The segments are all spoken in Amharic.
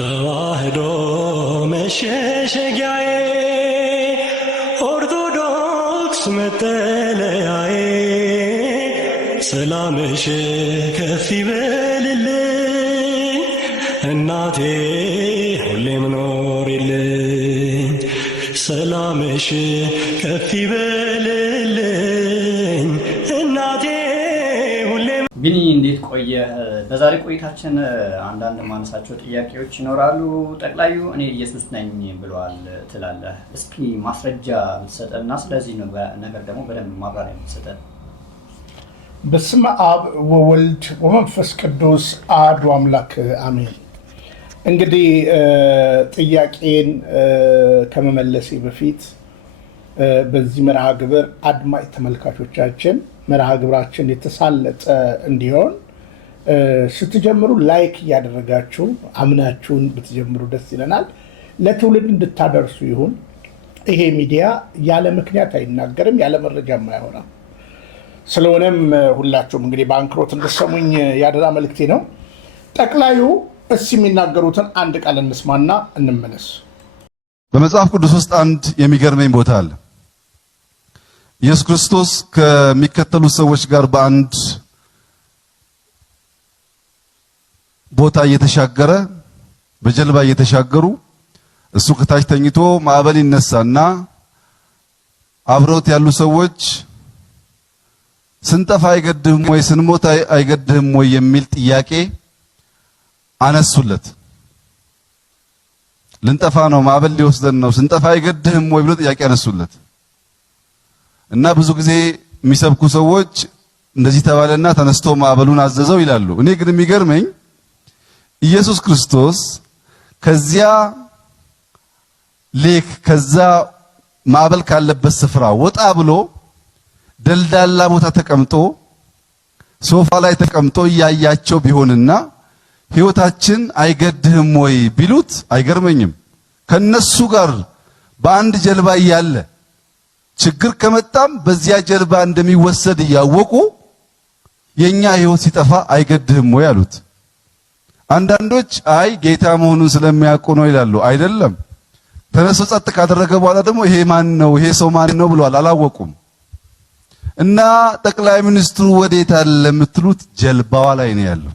ተዋህዶ መሸሸጊያዬ ኦርቶዶክስ መጠለያዬ ሰላምሽ ከፍ ይበልልኝ እናቴ ሁሌም ኖሪልኝ ሰላምሽ ከፍ ይበልልኝ እናቴ ሁሌም። ቢኒ እንዴት ቆየ? በዛሬ ቆይታችን አንዳንድ ማነሳቸው ጥያቄዎች ይኖራሉ። ጠቅላዩ እኔ ኢየሱስ ነኝ ብለዋል ትላለህ። እስኪ ማስረጃ ብትሰጠንና ስለዚህ ነገር ደግሞ በደንብ ማብራሪያ ብትሰጠን። በስመ አብ ወወልድ ወመንፈስ ቅዱስ አሐዱ አምላክ አሜን። እንግዲህ ጥያቄን ከመመለሴ በፊት በዚህ መርሃ ግብር አድማጭ ተመልካቾቻችን መርሃ ግብራችን የተሳለጠ እንዲሆን ስትጀምሩ ላይክ እያደረጋችሁ አምናችሁን ብትጀምሩ ደስ ይለናል። ለትውልድ እንድታደርሱ ይሁን። ይሄ ሚዲያ ያለ ምክንያት አይናገርም፣ ያለ መረጃም አያወራም። ስለሆነም ሁላችሁም እንግዲህ በአንክሮት እንድትሰሙኝ ያደራ መልእክቴ ነው። ጠቅላዩ የሚናገሩትን አንድ ቃል እንስማና እንመለስ። በመጽሐፍ ቅዱስ ውስጥ አንድ የሚገርመኝ ቦታ አለ። ኢየሱስ ክርስቶስ ከሚከተሉት ሰዎች ጋር በአንድ ቦታ እየተሻገረ በጀልባ እየተሻገሩ እሱ ከታች ተኝቶ ማዕበል ይነሳና አብረውት ያሉ ሰዎች ስንጠፋ አይገድህም ወይ ስንሞት አይገድህም ወይ የሚል ጥያቄ አነሱለት። ልንጠፋ ነው፣ ማዕበል ሊወስደን ነው፣ ስንጠፋ አይገድህም ወይ ብሎ ጥያቄ አነሱለት እና ብዙ ጊዜ የሚሰብኩ ሰዎች እንደዚህ ተባለና ተነስቶ ማዕበሉን አዘዘው ይላሉ። እኔ ግን የሚገርመኝ ኢየሱስ ክርስቶስ ከዚያ ሌክ ከዛ ማዕበል ካለበት ስፍራ ወጣ ብሎ ደልዳላ ቦታ ተቀምጦ ሶፋ ላይ ተቀምጦ እያያቸው ቢሆንና ሕይወታችን አይገድህም ወይ ቢሉት አይገርመኝም። ከነሱ ጋር በአንድ ጀልባ እያለ ችግር ከመጣም በዚያ ጀልባ እንደሚወሰድ እያወቁ የኛ ሕይወት ሲጠፋ አይገድህም ወይ አሉት። አንዳንዶች አይ ጌታ መሆኑን ስለሚያውቁ ነው ይላሉ። አይደለም። ተነስቶ ጸጥ ካደረገ በኋላ ደግሞ ይሄ ማን ነው ይሄ ሰው ማን ነው ብለዋል። አላወቁም። እና ጠቅላይ ሚኒስትሩ ወዴት አለ የምትሉት ጀልባዋ ላይ ነው ያለው።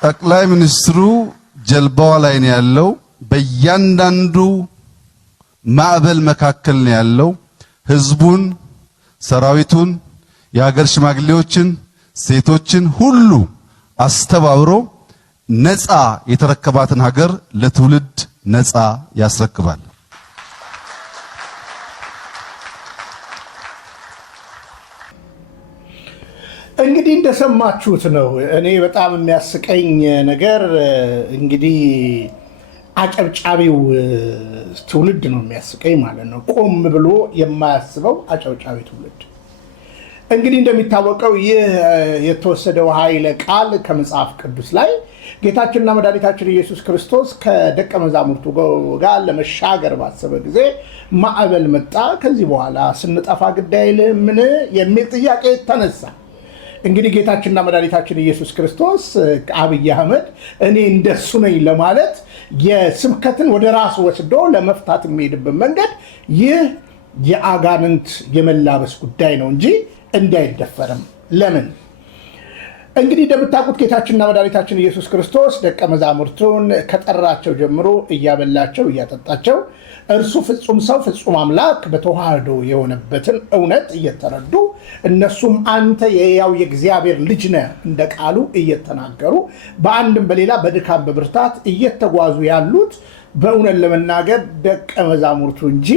ጠቅላይ ሚኒስትሩ ጀልባዋ ላይ ነው ያለው። በእያንዳንዱ ማዕበል መካከል ነው ያለው። ህዝቡን፣ ሰራዊቱን፣ የሀገር ሽማግሌዎችን፣ ሴቶችን ሁሉ አስተባብሮ ነፃ የተረከባትን ሀገር ለትውልድ ነፃ ያስረክባል። እንግዲህ እንደሰማችሁት ነው። እኔ በጣም የሚያስቀኝ ነገር እንግዲህ አጨብጫቢው ትውልድ ነው የሚያስቀኝ ማለት ነው። ቆም ብሎ የማያስበው አጨብጫቢ ትውልድ። እንግዲህ እንደሚታወቀው ይህ የተወሰደው ኃይለ ቃል ከመጽሐፍ ቅዱስ ላይ ጌታችንና መድኃኒታችን ኢየሱስ ክርስቶስ ከደቀ መዛሙርቱ ጋር ለመሻገር ባሰበ ጊዜ ማዕበል መጣ። ከዚህ በኋላ ስንጠፋ ግድ አይልምን የሚል ጥያቄ ተነሳ። እንግዲህ ጌታችንና መድኃኒታችን ኢየሱስ ክርስቶስ አብይ አህመድ እኔ እንደሱ ነኝ ለማለት የስብከትን ወደ ራሱ ወስዶ ለመፍታት የሚሄድበት መንገድ ይህ የአጋንንት የመላበስ ጉዳይ ነው እንጂ እንዳይደፈርም። ለምን? እንግዲህ እንደምታውቁት ጌታችንና መድኃኒታችን ኢየሱስ ክርስቶስ ደቀ መዛሙርቱን ከጠራቸው ጀምሮ እያበላቸው እያጠጣቸው እርሱ ፍጹም ሰው ፍጹም አምላክ በተዋህዶ የሆነበትን እውነት እየተረዱ እነሱም አንተ የሕያው የእግዚአብሔር ልጅ ነህ እንደ ቃሉ እየተናገሩ በአንድም በሌላ በድካም በብርታት እየተጓዙ ያሉት በእውነት ለመናገር ደቀ መዛሙርቱ እንጂ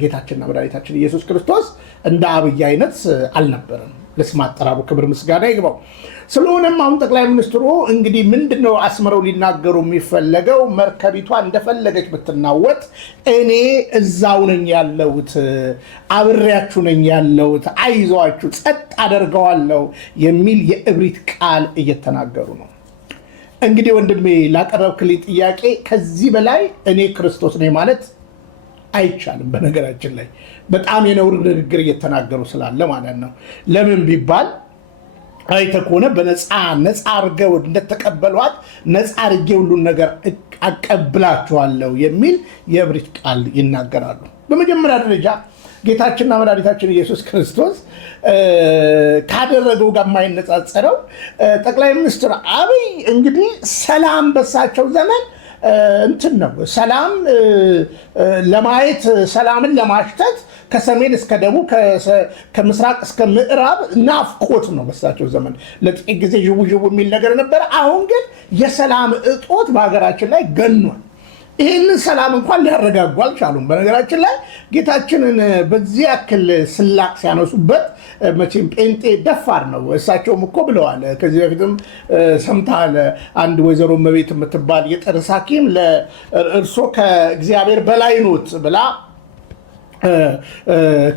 ጌታችንና መድኃኒታችን ኢየሱስ ክርስቶስ እንደ አብይ አይነት አልነበረም። ለስም አጠራሩ ክብር ምስጋና ይግባው። ስለሆነም አሁን ጠቅላይ ሚኒስትሩ እንግዲህ ምንድነው አስመረው ሊናገሩ የሚፈለገው? መርከቢቷ እንደፈለገች ብትናወጥ እኔ እዛው ነኝ ያለሁት፣ አብሬያችሁ ነኝ ያለሁት፣ አይዟችሁ፣ ጸጥ አደርገዋለሁ የሚል የእብሪት ቃል እየተናገሩ ነው። እንግዲህ ወንድሜ ላቀረብክልኝ ጥያቄ ከዚህ በላይ እኔ ክርስቶስ ነኝ ማለት አይቻልም። በነገራችን ላይ በጣም የነውር ንግግር እየተናገሩ ስላለ ማለት ነው። ለምን ቢባል አይተህ ከሆነ ነፃ አድርገው እንደተቀበሏት ነፃ አድርጌ ሁሉን ነገር አቀብላችኋለሁ የሚል የእብሪት ቃል ይናገራሉ። በመጀመሪያ ደረጃ ጌታችንና መድኃኒታችን ኢየሱስ ክርስቶስ ካደረገው ጋር የማይነጻጸረው ጠቅላይ ሚኒስትር አብይ እንግዲህ ሰላም በሳቸው ዘመን እንትን ነው። ሰላም ለማየት ሰላምን ለማሽተት ከሰሜን እስከ ደቡብ ከምስራቅ እስከ ምዕራብ ናፍቆት ነው በሳቸው ዘመን። ለጥቂት ጊዜ ዥቡ ዥቡ የሚል ነገር ነበረ። አሁን ግን የሰላም እጦት በሀገራችን ላይ ገኗል። ይህንን ሰላም እንኳን ሊያረጋጉ አልቻሉም። በነገራችን ላይ ጌታችንን በዚህ ያክል ስላቅ ሲያነሱበት መቼም ጴንጤ ደፋር ነው። እሳቸውም እኮ ብለዋል፣ ከዚህ በፊትም ሰምተሃል። አንድ ወይዘሮ እመቤት የምትባል የጥርስ ሐኪም ለእርሶ ከእግዚአብሔር በላይ ኖት ብላ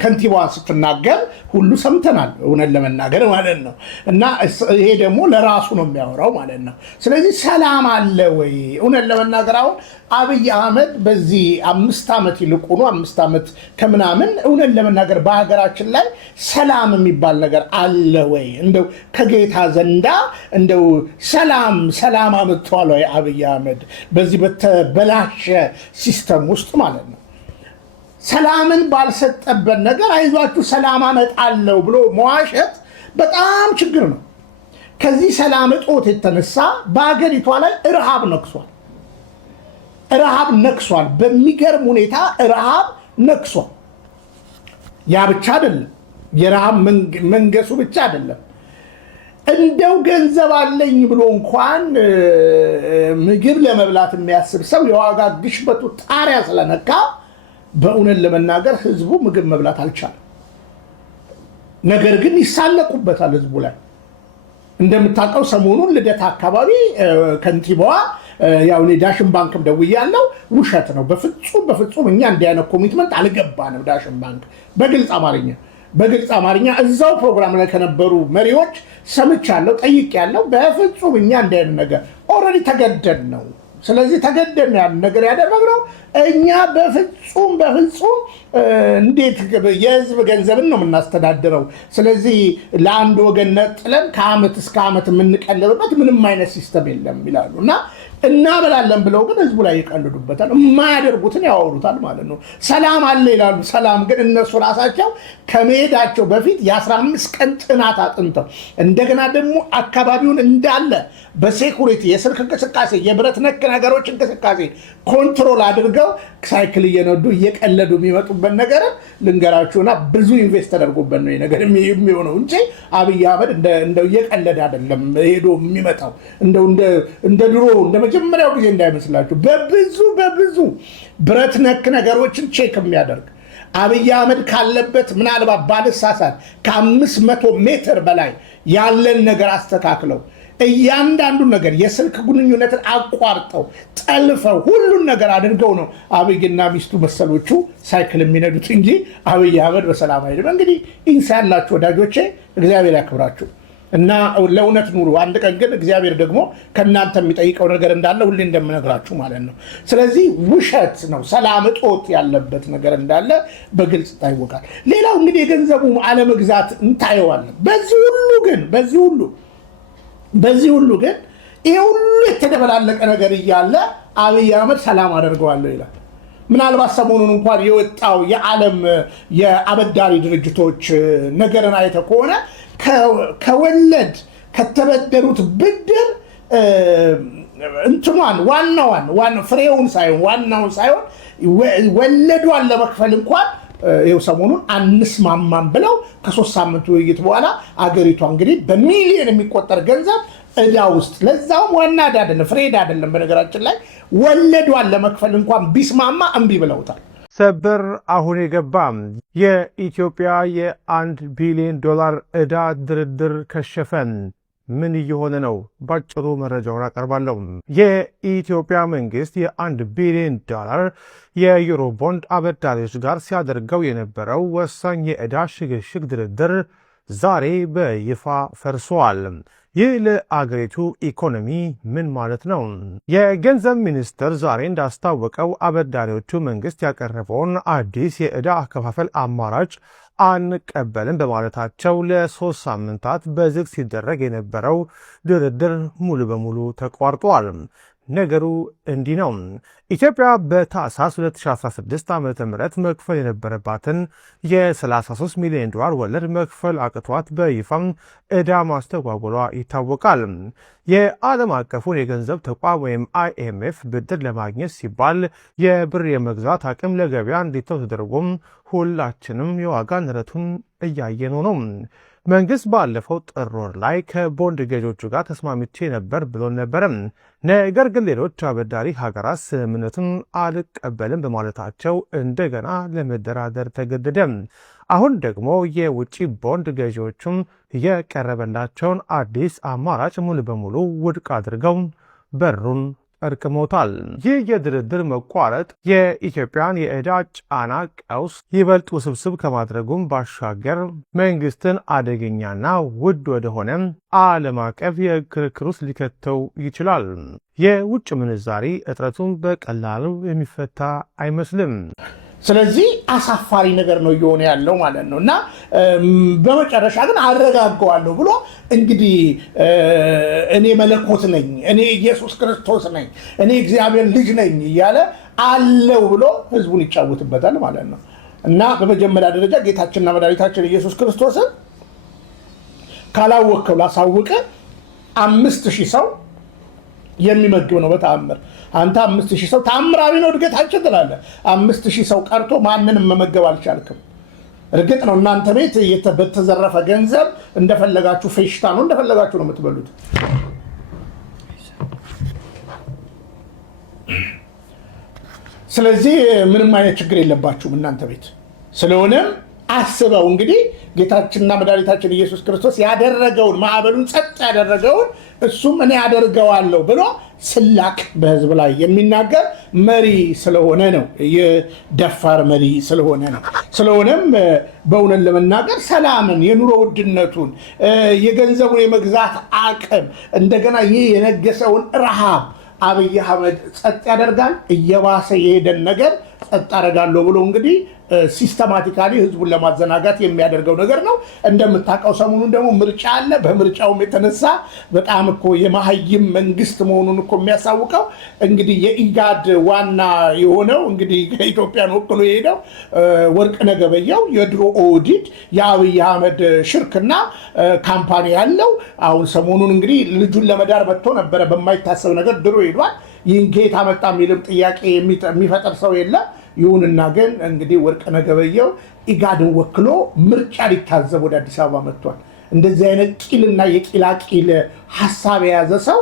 ከንቲባዋ ስትናገር ሁሉ ሰምተናል፣ እውነት ለመናገር ማለት ነው። እና ይሄ ደግሞ ለራሱ ነው የሚያወራው ማለት ነው። ስለዚህ ሰላም አለ ወይ? እውነት ለመናገር አሁን አብይ አህመድ በዚህ 5 ዓመት ይልቁኑ 5 ዓመት ከምናምን እውነት ለመናገር በሀገራችን ላይ ሰላም የሚባል ነገር አለ ወይ? እንደው ከጌታ ዘንዳ እንደው ሰላም አመጥቷል ወይ አብይ አህመድ በዚህ በተበላሸ ሲስተም ውስጥ ማለት ነው። ሰላምን ባልሰጠበት ነገር አይዟችሁ ሰላም አመጣለሁ ብሎ መዋሸት በጣም ችግር ነው። ከዚህ ሰላም እጦት የተነሳ በሀገሪቷ ላይ ረሃብ ነክሷል። በሚገርም ሁኔታ ረሃብ ነክሷል። ያ ብቻ አይደለም፣ የረሃብ መንገሱ ብቻ አይደለም። እንደው ገንዘብ አለኝ ብሎ እንኳን ምግብ ለመብላት የሚያስብ ሰው የዋጋ ግሽበቱ ጣሪያ ስለነካ በእውነት ለመናገር ህዝቡ ምግብ መብላት አልቻለም። ነገር ግን ይሳለቁበታል ህዝቡ ላይ። እንደምታውቀው ሰሞኑን ልደታ አካባቢ ከንቲባዋ ያው ዳሽን ባንክም ደውያለሁ፣ ውሸት ነው በፍጹም እኛ እንዲህ አይነት ኮሚትመንት አልገባንም። ዳሽን ባንክ በግልጽ አማርኛ እዛው ፕሮግራም ላይ ከነበሩ መሪዎች ሰምቻለሁ፣ ጠይቄያለሁ። በፍጹም እኛ እንዲህ አይነት ነገር ኦልሬዲ ተገደድ ነው። ስለዚህ ተገደን ያን ነገር ያደረግነው እኛ በፍጹም እንዴት የህዝብ ገንዘብን ነው የምናስተዳድረው። ስለዚህ ለአንድ ወገን ነጥለን ከአመት እስከ አመት የምንቀልብበት ምንም አይነት ሲስተም የለም ይላሉ እና እናበላለን ብለው ግን ህዝቡ ላይ ይቀልዱበታል። የማያደርጉትን ያወሩታል ማለት ነው። ሰላም አለ ይላሉ። ሰላም ግን እነሱ ራሳቸው ከመሄዳቸው በፊት የ15 ቀን ጥናት አጥንተው እንደገና ደግሞ አካባቢውን እንዳለ በሴኩሪቲ የስልክ እንቅስቃሴ የብረት ነክ ነገሮች እንቅስቃሴ ኮንትሮል አድርገው ሳይክል እየነዱ እየቀለዱ የሚመጡበት ነገር ልንገራችሁና ብዙ ኢንቨስት ተደርጎበት ነው ነገር የሚሆነው እንጂ አብይ አህመድ እንደው እየቀለደ አይደለም ሄዶ የሚመጣው። እንደ ድሮ እንደ መጀመሪያው ጊዜ እንዳይመስላችሁ በብዙ ብረት ነክ ነገሮችን ቼክ የሚያደርግ አብይ አህመድ ካለበት ምናልባት ባልሳሳት ከ500 ሜትር በላይ ያለን ነገር አስተካክለው እያንዳንዱ ነገር የስልክ ግንኙነትን አቋርጠው ጠልፈው ሁሉን ነገር አድርገው ነው አብይና ሚስቱ መሰሎቹ ሳይክል የሚነዱት እንጂ አብይ አህመድ በሰላም አይደለም። እንግዲህ ኢንሳ ያላችሁ ወዳጆቼ እግዚአብሔር ያክብራችሁ እና ለእውነት ኑሩ። አንድ ቀን ግን እግዚአብሔር ደግሞ ከእናንተ የሚጠይቀው ነገር እንዳለ ሁሌ እንደምነግራችሁ ማለት ነው። ስለዚህ ውሸት ነው፣ ሰላም እጦት ያለበት ነገር እንዳለ በግልጽ ይታወቃል። ሌላው እንግዲህ የገንዘቡ አለመግዛት እንታየዋለን። በዚህ ሁሉ ግን ይሄ ሁሉ የተደበላለቀ ነገር እያለ አብይ አህመድ ሰላም አደርገዋለሁ ይላል። ምናልባት ሰሞኑን እንኳን የወጣው የዓለም የአበዳሪ ድርጅቶች ነገርን አይተህ ከሆነ ከወለድ ከተበደሩት ብድር እንትኗን ዋናዋን ፍሬውን ሳይሆን ዋናውን ሳይሆን ወለዷን ለመክፈል እንኳን ይኸው ሰሞኑን አንስማማም ብለው ከ3 ሳምንት ውይይት በኋላ አገሪቷ እንግዲህ በሚሊዮን የሚቆጠር ገንዘብ ዕዳ ውስጥ ለዛውም ዋና ዕዳ አይደለም ፍሬ ዕዳ አይደለም። በነገራችን ላይ ወለዷን ለመክፈል እንኳን ቢስማማ እምቢ ብለውታል። ሰበር አሁን የገባ የኢትዮጵያ የ1 ቢሊዮን ዶላር ዕዳ ድርድር ከሸፈን። ምን እየሆነ ነው? ባጭሩ መረጃውን አቀርባለሁ። የኢትዮጵያ መንግስት የ1 ቢሊዮን ዶላር የዩሮ ቦንድ አበዳሪዎች ጋር ሲያደርገው የነበረው ወሳኝ የዕዳ ሽግሽግ ድርድር ዛሬ በይፋ ፈርሷል። ይህ ለአገሪቱ ኢኮኖሚ ምን ማለት ነው? የገንዘብ ሚኒስቴር ዛሬ እንዳስታወቀው አበዳሪዎቹ መንግስት ያቀረበውን አዲስ የዕዳ አከፋፈል አማራጭ አንቀበልም በማለታቸው ለ3 ሳምንታት በዝግ ሲደረግ የነበረው ድርድር ሙሉ በሙሉ ተቋርጧል። ነገሩ እንዲህ ነው። ኢትዮጵያ በታህሳስ 2016 ዓ.ም መክፈል የነበረባትን የ33 ሚሊዮን ዶላር ወለድ መክፈል አቅቷት በይፋም ዕዳ ማስተጓጎሏ ይታወቃል። የዓለም አቀፉን የገንዘብ ተቋም ወይም IMF ብድር ለማግኘት ሲባል የብር የመግዛት አቅም ለገበያ እንዲተው ተደርጎም ሁላችንም የዋጋ ንረቱን እያየነው ነው። መንግስት ባለፈው ጥር ወር ላይ ከቦንድ ገዢዎቹ ጋር ተስማምቼ ነበር ብሎ ነበረ። ነገር ግን ሌሎች አበዳሪ ሀገራት ስምምነቱን አልቀበልም በማለታቸው እንደገና ለመደራደር ተገደደ። አሁን ደግሞ የውጭ ቦንድ ገዢዎቹም የቀረበላቸውን አዲስ አማራጭ ሙሉ በሙሉ ውድቅ አድርገው በሩን ጠርቅሞታል። ይህ የድርድር መቋረጥ የኢትዮጵያን የዕዳ ጫና ቀውስ ይበልጥ ውስብስብ ከማድረጉም ባሻገር መንግስትን አደገኛና ውድ ወደሆነ ዓለም አቀፍ የክርክር ውስጥ ሊከተው ይችላል። የውጭ ምንዛሪ እጥረቱን በቀላሉ የሚፈታ አይመስልም። ስለዚህ አሳፋሪ ነገር ነው እየሆነ ያለው ማለት ነው። እና በመጨረሻ ግን አረጋገዋለሁ ብሎ እንግዲህ እኔ መለኮት ነኝ፣ እኔ ኢየሱስ ክርስቶስ ነኝ፣ እኔ እግዚአብሔር ልጅ ነኝ እያለ አለው ብሎ ህዝቡን ይጫወትበታል ማለት ነው። እና በመጀመሪያ ደረጃ ጌታችንና መድኃኒታችን ኢየሱስ ክርስቶስን ካላወቅከው ላሳውቀ 5000 ሰው የሚመግብ ነው በተአምር። አንተ 5000 ሰው ተአምራዊ ነው እድገታችን ትላለህ። 5000 ሰው ቀርቶ ማንንም መመገብ አልቻልክም። እርግጥ ነው እናንተ ቤት በተዘረፈ ገንዘብ እንደፈለጋችሁ ፌሽታ ነው እንደፈለጋችሁ ነው የምትበሉት። ስለዚህ ምንም አይነት ችግር የለባችሁም እናንተ ቤት። ስለሆነም አስበው እንግዲህ ጌታችንና መድኃኒታችን ኢየሱስ ክርስቶስ ያደረገውን ማዕበሉን ጸጥ ያደረገውን እሱም እኔ ያደርገዋለሁ ብሎ ስላቅ በህዝብ ላይ የሚናገር መሪ ስለሆነ ነው። የደፋር መሪ ስለሆነ ነው። ስለሆነም በእውነት ለመናገር ሰላምን፣ የኑሮ ውድነቱን፣ የገንዘቡን የመግዛት አቅም እንደገና ይህ የነገሰውን ረሃብ አብይ አህመድ ጸጥ ያደርጋል። እየባሰ የሄደን ነገር ጸጥ አደርጋለሁ ብሎ እንግዲህ ሲስተማቲካሊ ህዝቡን ለማዘናጋት የሚያደርገው ነገር ነው። እንደምታውቀው ሰሞኑን ደግሞ ምርጫ አለ። በምርጫውም የተነሳ በጣም እኮ የመሀይም መንግስት መሆኑን እኮ የሚያሳውቀው እንግዲህ የኢጋድ ዋና የሆነው እንግዲህ ከኢትዮጵያን ወክሎ የሄደው ወርቅነህ ገበየሁ የድሮ ኦህዴድ የአብይ አህመድ ሽርክና ካምፓኒ ያለው አሁን ሰሞኑን እንግዲህ ልጁን ለመዳር መጥቶ ነበረ። በማይታሰብ ነገር ድሮ ሄዷል። ይህን ከየት አመጣ የሚልም ጥያቄ የሚፈጠር ሰው የለም። ይሁንና ግን እንግዲህ ወርቅነህ ገበየሁ ኢጋድን ወክሎ ምርጫ ሊታዘብ ወደ አዲስ አበባ መጥቷል። እንደዚህ አይነት ቂልና የቂላቂል ሀሳብ የያዘ ሰው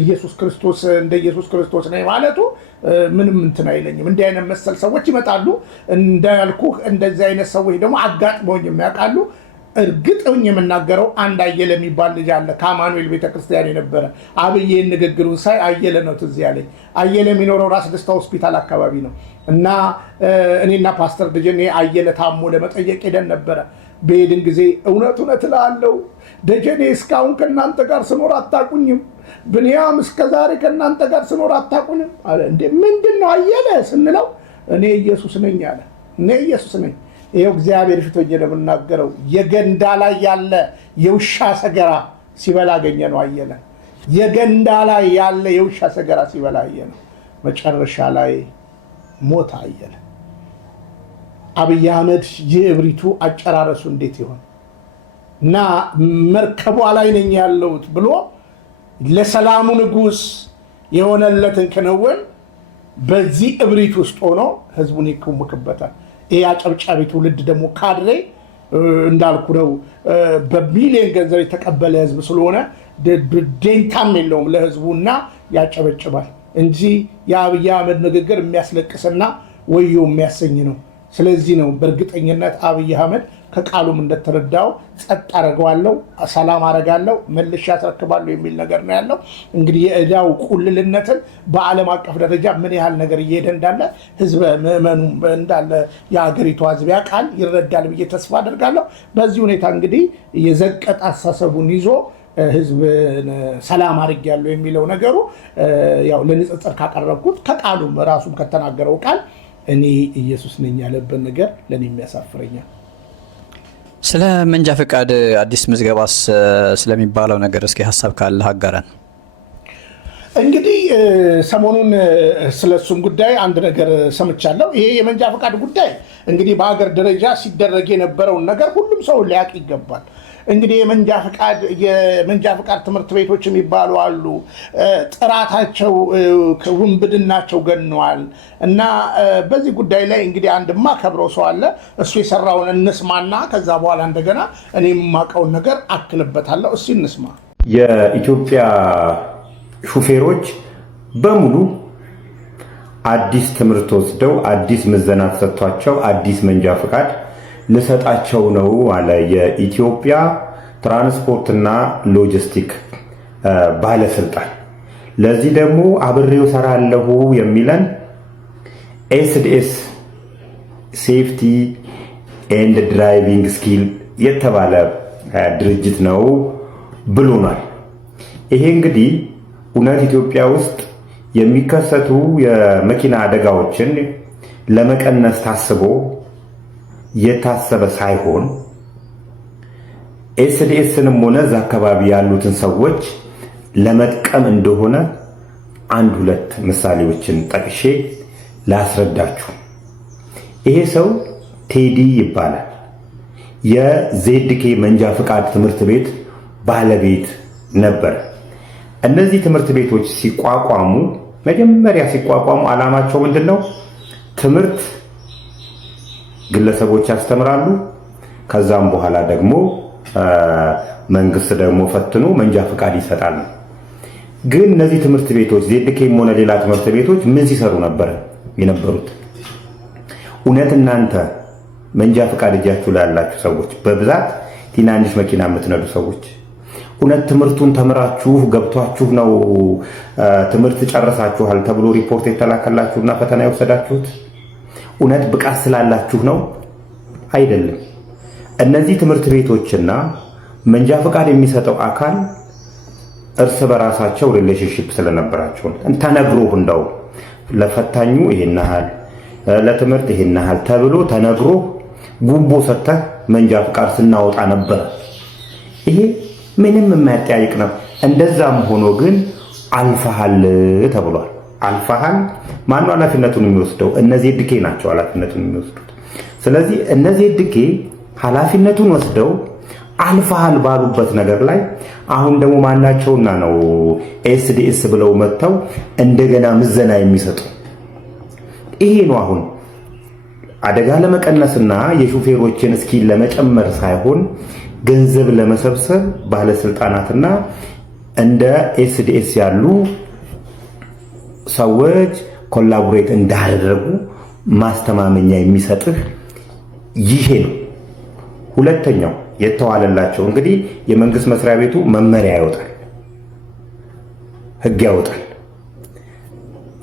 ኢየሱስ ክርስቶስ እንደ ኢየሱስ ክርስቶስ ነው ማለቱ ምንም እንትን አይለኝም። እንዲህ አይነት መሰል ሰዎች ይመጣሉ። እንዳልኩህ እንደዚህ አይነት ሰዎች ደግሞ አጋጥመውኝ የሚያውቃሉ። እርግጠኛ የምናገረው አንድ አየለ የሚባል ልጅ አለ ከአማኑኤል ቤተክርስቲያን የነበረ። አብዬን ንግግሩን ሳይ አየለ ነው ትዝ ያለኝ። አየለ የሚኖረው ራስ ደስታ ሆስፒታል አካባቢ ነው። እና እኔና ፓስተር ደጀኔ አየለ ታሞ ለመጠየቅ ሄደን ነበረ። በሄድን ጊዜ እውነት እልሃለሁ ደጀኔ እስካሁን ከእናንተ ጋር ስኖር አታቁኝም፣ ብንያም እስከዛሬ ከእናንተ ጋር ስኖር አታቁኝም አለ። እንዴ ምንድን ነው አየለ ስንለው እኔ ኢየሱስ ነኝ አለ። እኔ ኢየሱስ ነኝ። ይኸው እግዚአብሔር ፊት ሆኜ ነው የምናገረው። የገንዳ ላይ ያለ የውሻ ሰገራ ሲበላ አገኘ ነው አየለ። የገንዳ ላይ ያለ የውሻ ሰገራ ሲበላ አየ ነው። መጨረሻ ላይ ሞት አየለ። አብይ አህመድ የእብሪቱ አጨራረሱ እንዴት ይሆን እና መርከቧ ላይ ነኝ ያለሁት ብሎ ለሰላሙ ንጉስ የሆነለትን ክንውን በዚህ እብሪት ውስጥ ሆኖ ህዝቡን ይኩምክበታል። ይሄ አጨብጫቢ ትውልድ ደግሞ ካድሬ እንዳልኩ ነው። በሚሊዮን ገንዘብ የተቀበለ ህዝብ ስለሆነ ደንታም የለውም ለህዝቡና ያጨበጭባል እንጂ የአብይ አህመድ ንግግር የሚያስለቅስና ወዮ የሚያሰኝ ነው። ስለዚህ ነው በእርግጠኝነት አብይ አህመድ ከቃሉም እንደተረዳው ጸጥ አደርገዋለሁ፣ ሰላም አደርጋለሁ፣ መልሼ ያስረክባለሁ የሚል ነገር ነው ያለው። እንግዲህ የዕዳው ቁልልነትን በዓለም አቀፍ ደረጃ ምን ያህል ነገር እየሄደ እንዳለ ህዝበ ምዕመኑ እንዳለ የሀገሪቷ ህዝብ ያውቃል፣ ይረዳል ብዬ ተስፋ አደርጋለሁ። በዚህ ሁኔታ እንግዲህ የዘቀጠ አሳሰቡን ይዞ ህዝብ ሰላም አድርጌያለሁ የሚለው ነገሩ ያው ለንጽጽር ካቀረብኩት ከቃሉም ራሱም ከተናገረው ቃል እኔ ኢየሱስ ነኝ ያለበት ነገር ለኔ የሚያሳፍረኛል። ስለ መንጃ ፈቃድ አዲስ ምዝገባስ ስለሚባለው ነገር እስኪ ሀሳብ ካለ አጋራን። እንግዲህ ሰሞኑን ስለሱም ጉዳይ አንድ ነገር ሰምቻለሁ። ይሄ የመንጃ ፈቃድ ጉዳይ እንግዲህ በሀገር ደረጃ ሲደረግ የነበረውን ነገር ሁሉም ሰው ሊያውቅ ይገባል። እንግዲህ የመንጃ ፈቃድ ትምህርት ቤቶች የሚባሉ አሉ። ጥራታቸው ውንብድናቸው ገነዋል እና በዚህ ጉዳይ ላይ እንግዲህ አንድ የማከብረው ሰው አለ። እሱ የሰራውን እንስማና ከዛ በኋላ እንደገና እኔ የማውቀውን ነገር አክልበታለሁ። እሱ እንስማ። የኢትዮጵያ ሹፌሮች በሙሉ አዲስ ትምህርት ወስደው አዲስ ምዘና ተሰጥቷቸው አዲስ መንጃ ፈቃድ ልሰጣቸው ነው አለ የኢትዮጵያ ትራንስፖርትና ሎጂስቲክ ባለስልጣን። ለዚህ ደግሞ አብሬው ሰራለሁ የሚለን ኤስዲኤስ ሴፍቲ ኤንድ ድራይቪንግ ስኪል የተባለ ድርጅት ነው ብሎናል። ይሄ እንግዲህ እውነት ኢትዮጵያ ውስጥ የሚከሰቱ የመኪና አደጋዎችን ለመቀነስ ታስቦ የታሰበ ሳይሆን ኤስዲኤስንም ሆነ እዛ አካባቢ ያሉትን ሰዎች ለመጥቀም እንደሆነ አንድ ሁለት ምሳሌዎችን ጠቅሼ ላስረዳችሁ። ይሄ ሰው ቴዲ ይባላል። የዜድኬ መንጃ ፈቃድ ትምህርት ቤት ባለቤት ነበር። እነዚህ ትምህርት ቤቶች ሲቋቋሙ መጀመሪያ ሲቋቋሙ ዓላማቸው ምንድነው? ትምህርት ግለሰቦች ያስተምራሉ። ከዛም በኋላ ደግሞ መንግስት ደግሞ ፈትኖ መንጃ ፈቃድ ይሰጣል። ግን እነዚህ ትምህርት ቤቶች ዜድኬም ሆነ ሌላ ትምህርት ቤቶች ምን ሲሰሩ ነበር የነበሩት? እውነት እናንተ መንጃ ፈቃድ እጃችሁ ላይ ያላችሁ ሰዎች፣ በብዛት ትናንሽ መኪና የምትነዱ ሰዎች እውነት ትምህርቱን ተምራችሁ ገብቷችሁ ነው ትምህርት ጨርሳችኋል ተብሎ ሪፖርት የተላከላችሁና ፈተና የወሰዳችሁት? እውነት ብቃት ስላላችሁ ነው? አይደለም። እነዚህ ትምህርት ቤቶችና መንጃ ፈቃድ የሚሰጠው አካል እርስ በራሳቸው ሪሌሽንሺፕ ስለነበራቸው ተነግሮ እንደው ለፈታኙ ይሄን ያህል ለትምህርት ይሄን ያህል ተብሎ ተነግሮ ጉቦ ሰጥተህ መንጃ ፈቃድ ስናወጣ ነበር። ይሄ ምንም የማያጠያይቅ ነው። እንደዛም ሆኖ ግን አልፈሃል ተብሏል። አልፈሃል ማነው ኃላፊነቱን የሚወስደው? እነዚህ ዜድኬ ናቸው ኃላፊነቱን የሚወስዱት። ስለዚህ እነዚህ ዜድኬ ኃላፊነቱን ወስደው አልፈሃል ባሉበት ነገር ላይ አሁን ደግሞ ማናቸውና ነው ኤስዲኤስ ብለው መጥተው እንደገና ምዘና የሚሰጡ? ይሄ ነው አሁን አደጋ ለመቀነስና የሹፌሮችን ስኪል ለመጨመር ሳይሆን ገንዘብ ለመሰብሰብ ባለስልጣናትና እንደ ኤስዲኤስ ያሉ ሰዎች ኮላቦሬት እንዳደረጉ ማስተማመኛ የሚሰጥህ ይሄ ነው። ሁለተኛው የተዋለላቸው እንግዲህ የመንግስት መስሪያ ቤቱ መመሪያ ያወጣል፣ ህግ ያወጣል።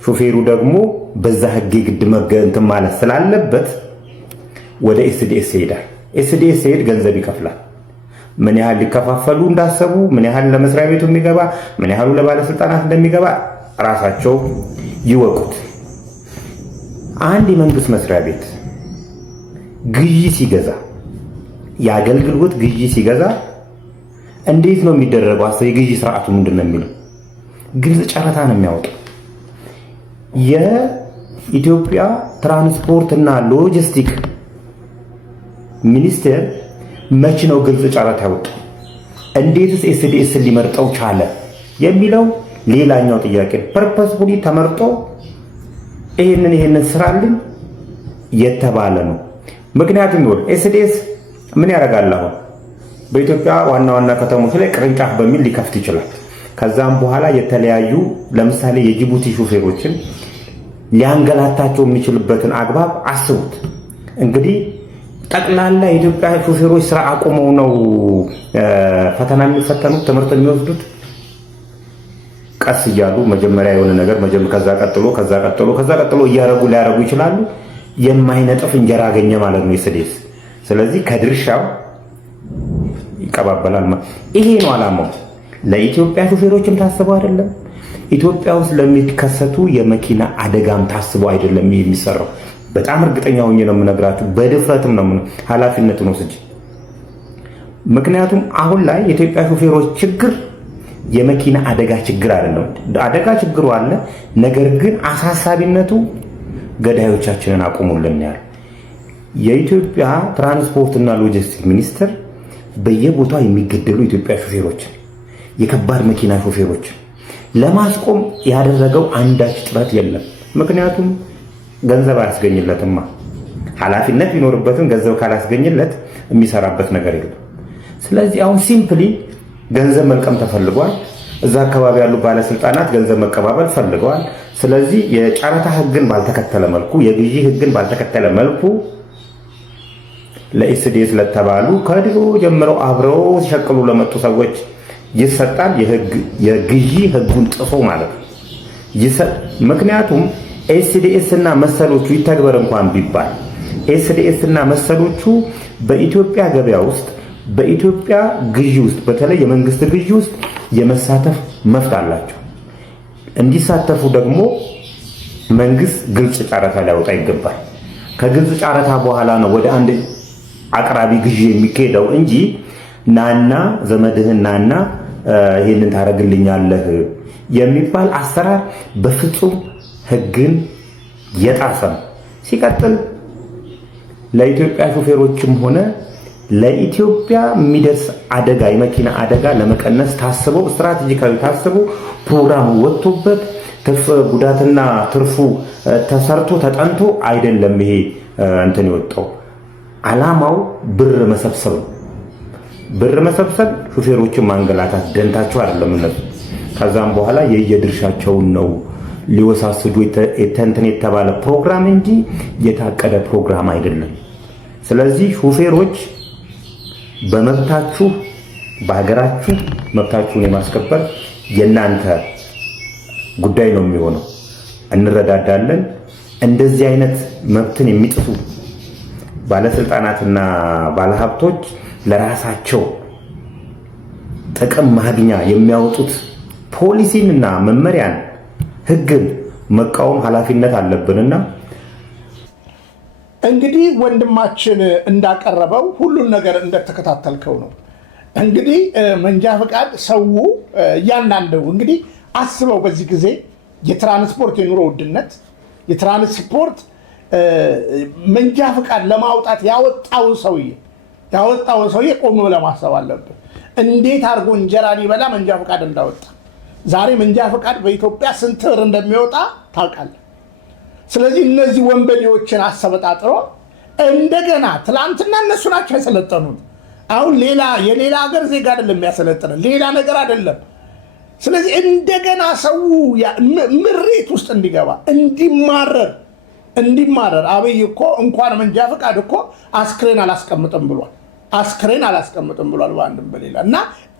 ሾፌሩ ደግሞ በዛ ህግ ግድ መገንተም ማለት ስላለበት ወደ ኤስዲኤስ ይሄዳል። ኤስዲኤስ ሲሄድ ገንዘብ ይከፍላል። ምን ያህል ሊከፋፈሉ እንዳሰቡ፣ ምን ያህል ለመስሪያ ቤቱ የሚገባ፣ ምን ያህሉ ለባለስልጣናት እንደሚገባ ራሳቸው ይወቁት። አንድ የመንግስት መስሪያ ቤት ግዢ ሲገዛ፣ የአገልግሎት ግዢ ሲገዛ እንዴት ነው የሚደረገው? የግዢ ስርዓቱ ምንድን ነው የሚለው? ግልጽ ጨረታ ነው የሚያወጣው። የኢትዮጵያ ትራንስፖርትና ሎጂስቲክ ሚኒስቴር መቼ ነው ግልጽ ጨረታ ያወጣው? እንዴትስ ኤስዲኤስ ሊመርጠው ቻለ የሚለው ሌላኛው ጥያቄ። ፐርፐስፉሊ ተመርጦ ይሄንን ስራልን የተባለ ነው። ምክንያቱም ይወል ኤስዲኤስ ምን ያደርጋል? አሁን በኢትዮጵያ ዋና ዋና ከተሞች ላይ ቅርንጫፍ በሚል ሊከፍት ይችላል። ከዛም በኋላ የተለያዩ ለምሳሌ የጅቡቲ ሹፌሮችን ሊያንገላታቸው የሚችልበትን አግባብ አስቡት። እንግዲህ ጠቅላላ የኢትዮጵያ ሹፌሮች ስራ አቁመው ነው ፈተና የሚፈተኑት፣ ትምህርት የሚወስዱት። ቀስ እያሉ መጀመሪያ የሆነ ነገር ከዛ ቀጥሎ እያረጉ ሊያረጉ ይችላሉ። የማይነጥፍ እንጀራ አገኘ ማለት ነው ኤስዲኤስ። ስለዚህ ከድርሻው ይቀባበላል። ይሄ ነው አላማው። ለኢትዮጵያ ሹፌሮችም ታስበው አይደለም። ኢትዮጵያ ውስጥ ለሚከሰቱ የመኪና አደጋም ታስበው አይደለም ይሄ የሚሰራው። በጣም እርግጠኛ ሆኜ ነው የምነግራችሁ፣ በድፍረትም ነው ኃላፊነቱን ወስጄ። ምክንያቱም አሁን ላይ የኢትዮጵያ ሹፌሮች ችግር የመኪና አደጋ ችግር አይደለም። አደጋ ችግሩ አለ፣ ነገር ግን አሳሳቢነቱ ገዳዮቻችንን አቁሙልን ያለ የኢትዮጵያ ትራንስፖርትና ሎጂስቲክስ ሚኒስቴር በየቦታው የሚገደሉ ኢትዮጵያ ሹፌሮችን፣ የከባድ መኪና ሹፌሮችን ለማስቆም ያደረገው አንዳች ጥረት የለም። ምክንያቱም ገንዘብ አያስገኝለትማ። ኃላፊነት ቢኖርበትም ገንዘብ ካላስገኝለት የሚሰራበት ነገር የለም። ስለዚህ አሁን ሲምፕሊ ገንዘብ መልቀም ተፈልጓል። እዛ አካባቢ ያሉ ባለስልጣናት ገንዘብ መቀባበል ፈልገዋል። ስለዚህ የጨረታ ህግን ባልተከተለ መልኩ፣ የግዢ ህግን ባልተከተለ መልኩ ለኤስዲኤስ ለተባሉ ከድሮ ጀምረው አብረው ሲሸቅሉ ለመጡ ሰዎች ይሰጣል። የግዢ ህጉን ጥፎ ማለት ነው። ምክንያቱም ኤስዲኤስ እና መሰሎቹ ይተግበር እንኳን ቢባል ኤስዲኤስ እና መሰሎቹ በኢትዮጵያ ገበያ ውስጥ በኢትዮጵያ ግዢ ውስጥ በተለይ የመንግስት ግዢ ውስጥ የመሳተፍ መብት አላቸው። እንዲሳተፉ ደግሞ መንግስት ግልጽ ጨረታ ሊያወጣ ይገባል። ከግልጽ ጨረታ በኋላ ነው ወደ አንድ አቅራቢ ግዢ የሚካሄደው እንጂ ናና ዘመድህን ናና ይሄንን ታረግልኛለህ የሚባል አሰራር በፍጹም ህግን የጣሰ ነው። ሲቀጥል ለኢትዮጵያ ሹፌሮችም ሆነ ለኢትዮጵያ የሚደርስ አደጋ የመኪና አደጋ ለመቀነስ ታስበው ስትራቴጂካሊ ታስበው ፕሮግራም ወጥቶበት ትርፍ ጉዳትና ትርፉ ተሰርቶ ተጠንቶ አይደለም ይሄ እንትን የወጣው። ዓላማው ብር መሰብሰብ ነው። ብር መሰብሰብ፣ ሹፌሮችን ማንገላታት ደንታቸው አይደለም እነሱ። ከዛም በኋላ የየድርሻቸውን ነው ሊወሳስዱ የተንተን የተባለ ፕሮግራም እንጂ የታቀደ ፕሮግራም አይደለም። ስለዚህ ሹፌሮች በመብታችሁ በሀገራችሁ መብታችሁን የማስከበር የናንተ ጉዳይ ነው የሚሆነው። እንረዳዳለን። እንደዚህ አይነት መብትን የሚጥሱ ባለስልጣናትና ባለሀብቶች ለራሳቸው ጥቅም ማግኛ የሚያወጡት ፖሊሲንና መመሪያን ህግን መቃወም ኃላፊነት አለብንና እንግዲህ ወንድማችን እንዳቀረበው ሁሉን ነገር እንደተከታተልከው ነው። እንግዲህ መንጃ ፈቃድ ሰው እያንዳንዱ እንግዲህ አስበው፣ በዚህ ጊዜ የትራንስፖርት የኑሮ ውድነት የትራንስፖርት መንጃ ፈቃድ ለማውጣት ያወጣውን ሰውዬ ቆም ብለህ ማሰብ አለብህ። እንዴት አድርጎ እንጀራ ሊበላ መንጃ ፈቃድ እንዳወጣ። ዛሬ መንጃ ፈቃድ በኢትዮጵያ ስንት ብር እንደሚወጣ ታውቃለህ። ስለዚህ እነዚህ ወንበዴዎችን አሰበጣጥሮ እንደገና ትላንትና እነሱ ናቸው ያሰለጠኑት። አሁን የሌላ ሀገር ዜጋ አይደለም የሚያሰለጥነን፣ ሌላ ነገር አይደለም። ስለዚህ እንደገና ሰው ምሬት ውስጥ እንዲገባ እንዲማረር አብይ እኮ እንኳን መንጃ ፈቃድ እኮ አስክሬን አላስቀምጥም ብሏል በአንድም በሌላ እና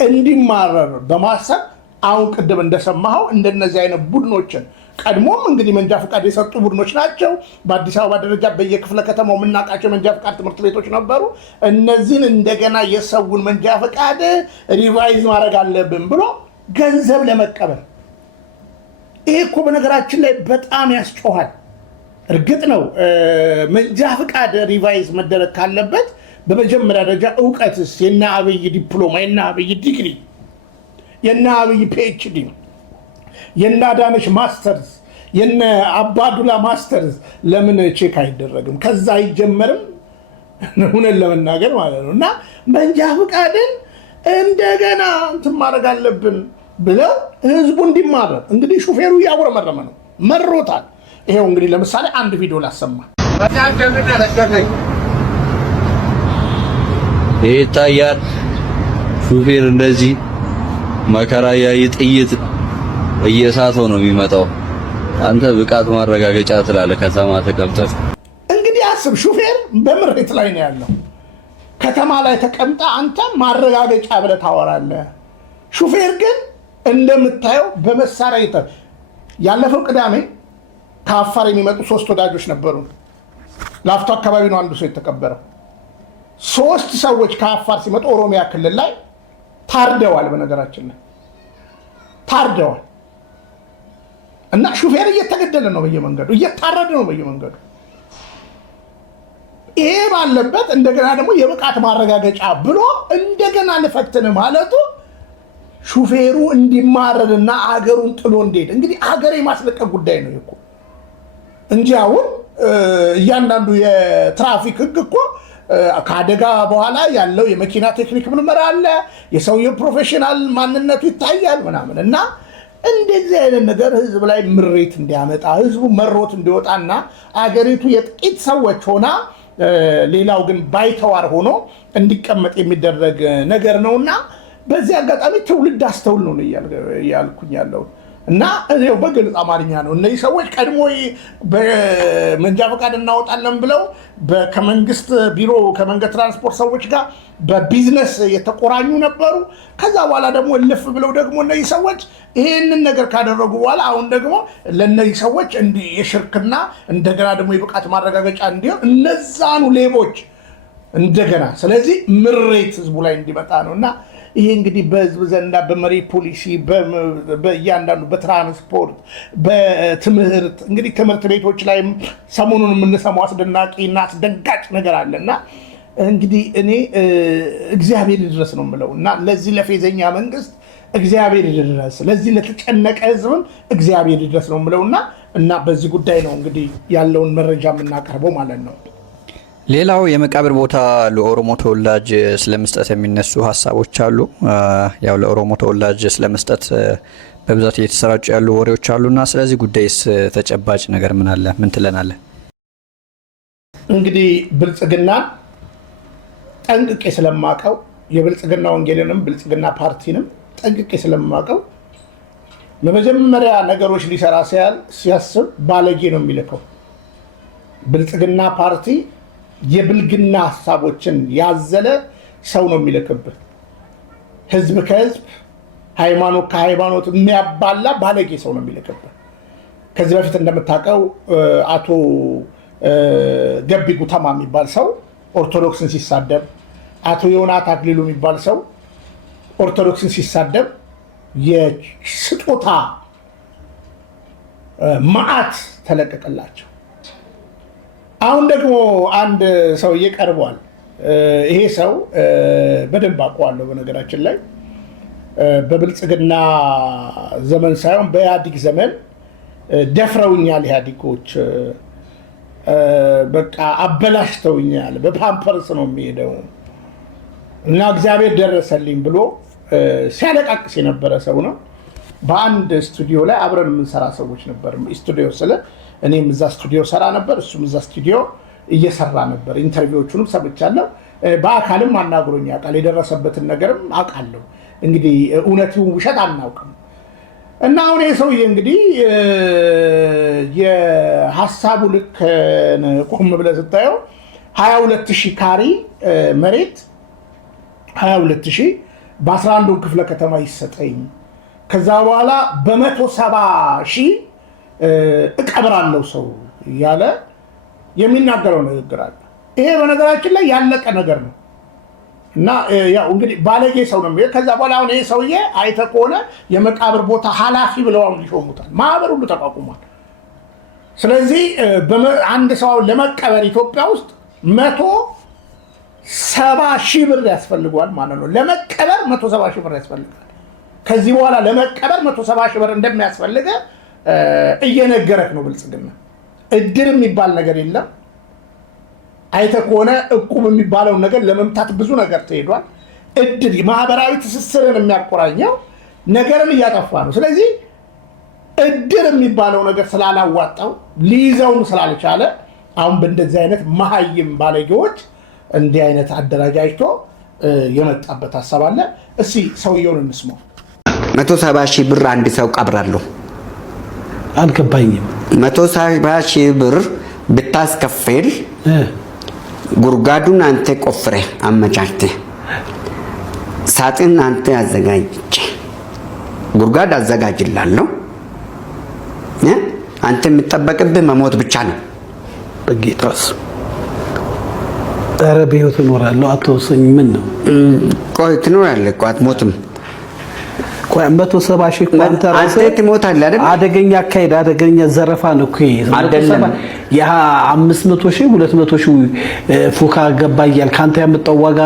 እንዲማረር በማሰብ አሁን ቅድም እንደሰማኸው እንደነዚህ አይነት ቡድኖችን ቀድሞም እንግዲህ መንጃ ፈቃድ የሰጡ ቡድኖች ናቸው። በአዲስ አበባ ደረጃ በየክፍለ ከተማው የምናውቃቸው መንጃ ፈቃድ ትምህርት ቤቶች ነበሩ። እነዚህን እንደገና የሰውን መንጃ ፈቃድ ሪቫይዝ ማድረግ አለብን ብሎ ገንዘብ ለመቀበል ይሄ እኮ በነገራችን ላይ በጣም ያስጮሃል። እርግጥ ነው መንጃ ፈቃድ ሪቫይዝ መደረግ ካለበት በመጀመሪያ ደረጃ እውቀትስ የነ አብይ ዲፕሎማ፣ የነ አብይ ዲግሪ፣ የነ አብይ ፒኤችዲ፣ የነ አዳነች ማስተርስ፣ የነ አባዱላ ማስተርስ ለምን ቼክ አይደረግም? ከዛ አይጀመርም? እውነት ለመናገር ማለት ነው። እና መንጃ ፈቃድን እንደገና እንትን ማድረግ አለብን ብለው ህዝቡ እንዲማረር እንግዲህ ሹፌሩ እያጉረመረመ ነው፣ መሮታል። ይሄው እንግዲህ ለምሳሌ አንድ ቪዲዮ ላሰማ። ይሄ ይታያል። ሹፌር እንደዚህ መከራ ያይ ጥይት እየሳተው ነው የሚመጣው። አንተ ብቃት ማረጋገጫ ትላለህ ከተማ ተቀምጠህ። እንግዲህ አስብ፣ ሹፌር በምሬት ላይ ነው ያለው። ከተማ ላይ ተቀምጣ አንተ ማረጋገጫ ብለህ ታወራለህ። ሹፌር ግን እንደምታየው በመሳሪያ ያለፈው ቅዳሜ ከአፋር የሚመጡ 3 ወዳጆች ነበሩ። ላፍቶ አካባቢ ነው አንዱ ሰው የተቀበረው። 3 ሰዎች ከአፋር ሲመጡ ኦሮሚያ ክልል ላይ ታርደዋል። በነገራችን ላይ ታርደዋል። እና ሹፌር እየተገደለ ነው በየመንገዱ፣ እየታረደ ነው በየመንገዱ። ይሄ ባለበት እንደገና ደግሞ የብቃት ማረጋገጫ ብሎ እንደገና ልፈትን ማለቱ ሹፌሩ እንዲማረርና አገሩን ጥሎ እንዲሄድ እንግዲህ አገር የማስለቀቅ ጉዳይ ነው እኮ እንጂ አሁን እያንዳንዱ የትራፊክ ህግ እኮ ከአደጋ በኋላ ያለው የመኪና ቴክኒክ ምርመራ አለ፣ የሰውየው ፕሮፌሽናል ማንነቱ ይታያል ምናምን እና እንደዚህ አይነት ነገር ህዝብ ላይ ምሬት እንዲያመጣ ህዝቡ መሮት እንዲወጣና አገሪቱ የጥቂት ሰዎች ሆና ሌላው ግን ባይተዋር ሆኖ እንዲቀመጥ የሚደረግ ነገር ነውና በዚህ አጋጣሚ ትውልድ አስተውል ነው እያልኩኝ ያለው እና እኔው በግልጽ አማርኛ ነው። እነዚህ ሰዎች ቀድሞ በመንጃ ፈቃድ እናወጣለን ብለው ከመንግስት ቢሮ ከመንገድ ትራንስፖርት ሰዎች ጋር በቢዝነስ የተቆራኙ ነበሩ። ከዛ በኋላ ደግሞ እልፍ ብለው ደግሞ እነዚህ ሰዎች ይሄንን ነገር ካደረጉ በኋላ አሁን ደግሞ ለእነዚህ ሰዎች የሽርክና እንደገና ደግሞ የብቃት ማረጋገጫ እንዲሆን እነዛኑ ሌቦች እንደገና ስለዚህ ምሬት ህዝቡ ላይ እንዲመጣ ነው እና ይሄ እንግዲህ በህዝብ ዘንዳ በመሪ ፖሊሲ በእያንዳንዱ በትራንስፖርት በትምህርት እንግዲህ ትምህርት ቤቶች ላይ ሰሞኑን የምንሰማው አስደናቂ እና አስደንጋጭ ነገር አለ እና እንግዲህ እኔ እግዚአብሔር ይድረስ ነው የምለው እና ለዚህ ለፌዘኛ መንግስት እግዚአብሔር ይድረስ፣ ለዚህ ለተጨነቀ ህዝብም እግዚአብሔር ይድረስ ነው የምለው እና በዚህ ጉዳይ ነው እንግዲህ ያለውን መረጃ የምናቀርበው ማለት ነው። ሌላው የመቃብር ቦታ ለኦሮሞ ተወላጅ ስለመስጠት የሚነሱ ሀሳቦች አሉ። ያው ለኦሮሞ ተወላጅ ስለመስጠት በብዛት እየተሰራጩ ያሉ ወሬዎች አሉና ስለዚህ ጉዳይስ ተጨባጭ ነገር ምን አለ? ምን ትለናለህ? እንግዲህ ብልጽግና ጠንቅቄ ስለማቀው የብልጽግና ወንጌልንም ብልጽግና ፓርቲንም ጠንቅቄ ስለማቀው በመጀመሪያ ነገሮች ሊሰራ ሲያስብ ባለጌ ነው የሚልከው። ብልጽግና ፓርቲ የብልግና ሀሳቦችን ያዘለ ሰው ነው የሚልክብህ። ህዝብ ከህዝብ ሃይማኖት ከሃይማኖት የሚያባላ ባለጌ ሰው ነው የሚልክብህ። ከዚህ በፊት እንደምታውቀው አቶ ገቢ ጉተማ የሚባል ሰው ኦርቶዶክስን ሲሳደብ፣ አቶ ዮናታ አክሊሉ የሚባል ሰው ኦርቶዶክስን ሲሳደብ የስጦታ መዓት ተለቀቀላቸው። አሁን ደግሞ አንድ ሰውዬ ቀርቧል። ይሄ ሰው በደንብ አውቀዋለሁ። በነገራችን ላይ በብልጽግና ዘመን ሳይሆን በኢህአዲግ ዘመን ደፍረውኛል ኢህአዲጎች፣ በቃ አበላሽተውኛል፣ በፓምፐርስ ነው የሚሄደው እና እግዚአብሔር ደረሰልኝ ብሎ ሲያለቃቅስ የነበረ ሰው ነው። በአንድ ስቱዲዮ ላይ አብረን የምንሰራ ሰዎች ነበር። ስቱዲዮ ስለ እኔም እዛ ስቱዲዮ ሰራ ነበር፣ እሱም እዛ ስቱዲዮ እየሰራ ነበር። ኢንተርቪዎቹንም ሰምቻለሁ፣ በአካልም አናግሮኝ ያውቃል። የደረሰበትን ነገርም አውቃለሁ። እንግዲህ እውነቱን ውሸት አናውቅም። እና አሁን ይህ ሰውዬ እንግዲህ የሀሳቡ ልክ ቆም ብለህ ስታየው 22,000 ካሪ መሬት 22,000 በ11 ክፍለ ከተማ ይሰጠኝ፣ ከዛ በኋላ በ170,000 እቀብራለሁ ሰው እያለ የሚናገረው ንግግር አለ። ይሄ በነገራችን ላይ ያለቀ ነገር ነው እና ያው እንግዲህ ባለጌ ሰው ነው የሚል። ከዛ በኋላ አሁን ይሄ ሰውዬ አይተህ ከሆነ የመቃብር ቦታ ኃላፊ ብለው አሁን ይሾሙታል። ማህበር ሁሉ ተቋቁሟል። ስለዚህ አንድ ሰው ለመቀበር ኢትዮጵያ ውስጥ 170,000 ብር ያስፈልገዋል ማለት ነው። ለመቀበር 170,000 ብር ያስፈልጋል። ከዚህ በኋላ ለመቀበር 170,000 ብር እንደሚያስፈልገ እየነገረክ ነው ብልጽግና። እድር የሚባል ነገር የለም። አይተህ ከሆነ እቁብ የሚባለውን ነገር ለመምታት ብዙ ነገር ተሄዷል። እድር ማህበራዊ ትስስርን የሚያቆራኘው ነገርን እያጠፋ ነው። ስለዚህ እድር የሚባለው ነገር ስላላዋጣው ሊይዘውም ስላልቻለ አሁን በእንደዚህ አይነት መሀይም ባለጌዎች እንዲህ አይነት አደራጃጅቶ የመጣበት ሀሳብ አለ። እስኪ ሰውየውን እንስማው። 170,000 ብር አንድ ሰው ቀብራለሁ። አልገባኝም። 170,000 ብር ብታስከፍል ጉርጓዱን አንተ ቆፍረ አመቻችተ ሳጥን አንተ አዘጋጅ፣ ጉርጓድ አዘጋጅላለሁ። አንተ የምትጠበቅብህ መሞት ብቻ ነው። በጌታስ ኧረ በሕይወት እኖራለሁ አትወሰኝ። ምን ነው? ቆይ ትኖራለህ እኮ አትሞትም። ቆይ 170 ሺህ አንተ ራስህ ትሞታለህ አይደል? አደገኛ አካሄድ አደገኛ ዘረፋ ነው እኮ አይደለም። ያ 500 ሺህ 200 ሺህ ፉካ ገባ እያልክ አንተ ያመጣው ዋጋ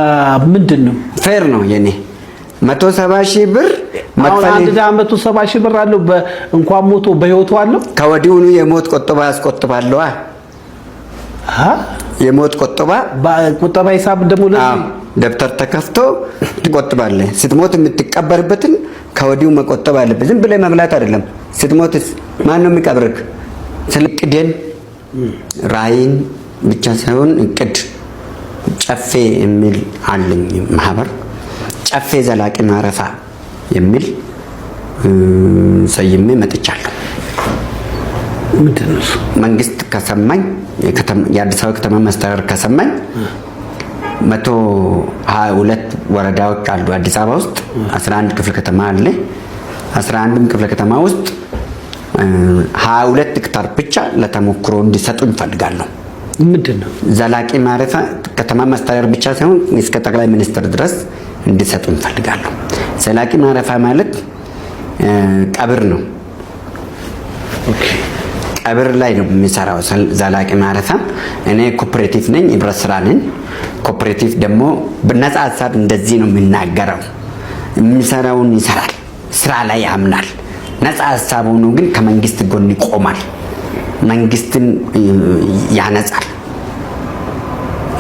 ምንድን ነው? ፌር ነው የኔ 170 ሺህ ብር መክፈል። አንድ 170 ሺህ ብር አለው እንኳን ሞቶ በህይወቱ አለው። ከወዲሁኑ የሞት ቆጠባ ያስቆጥባለዋ። የሞት ቆጠባ ሂሳብ ደግሞ ለዚህ ደብተር ተከፍቶ ትቆጥባለህ። ስትሞት የምትቀበርበትን ከወዲሁ መቆጠብ አለብህ። ዝም ብለህ መብላት አይደለም። ስትሞትስ ማን ነው የሚቀብርህ? እቅድን ራዕይን ብቻ ሳይሆን እቅድ ጨፌ የሚል አለኝ ማህበር ጨፌ ዘላቂ ማረፋ የሚል ሰይሜ መጥቻለሁ። ምንድነው መንግስት ከሰማኝ የአዲስ አበባ ከተማ መስተዳድር ከሰማኝ 122 ወረዳዎች አሉ አዲስ አበባ ውስጥ 11 ክፍለ ከተማ አለ 11ም ክፍለ ከተማ ውስጥ 22 ሄክታር ብቻ ለተሞክሮ እንዲሰጡኝ ፈልጋለሁ። ምንድነው ዘላቂ ማረፊያ ከተማ መስተዳድር ብቻ ሳይሆን እስከ ጠቅላይ ሚኒስትር ድረስ እንዲሰጡኝ ፈልጋለሁ። ዘላቂ ማረፊያ ማለት ቀብር ነው። ኦኬ ቀብር ላይ ነው የሚሰራው ዘላቂ ማረፊያ። እኔ ኮኦፕሬቲቭ ነኝ፣ ህብረት ስራ ነኝ። ኮኦፕሬቲቭ ደግሞ በነፃ ሀሳብ እንደዚህ ነው የሚናገረው። የሚሰራውን ይሰራል፣ ስራ ላይ ያምናል። ነፃ ሀሳብ ሆኖ ግን ከመንግስት ጎን ይቆማል። መንግስትን ያነጻል፣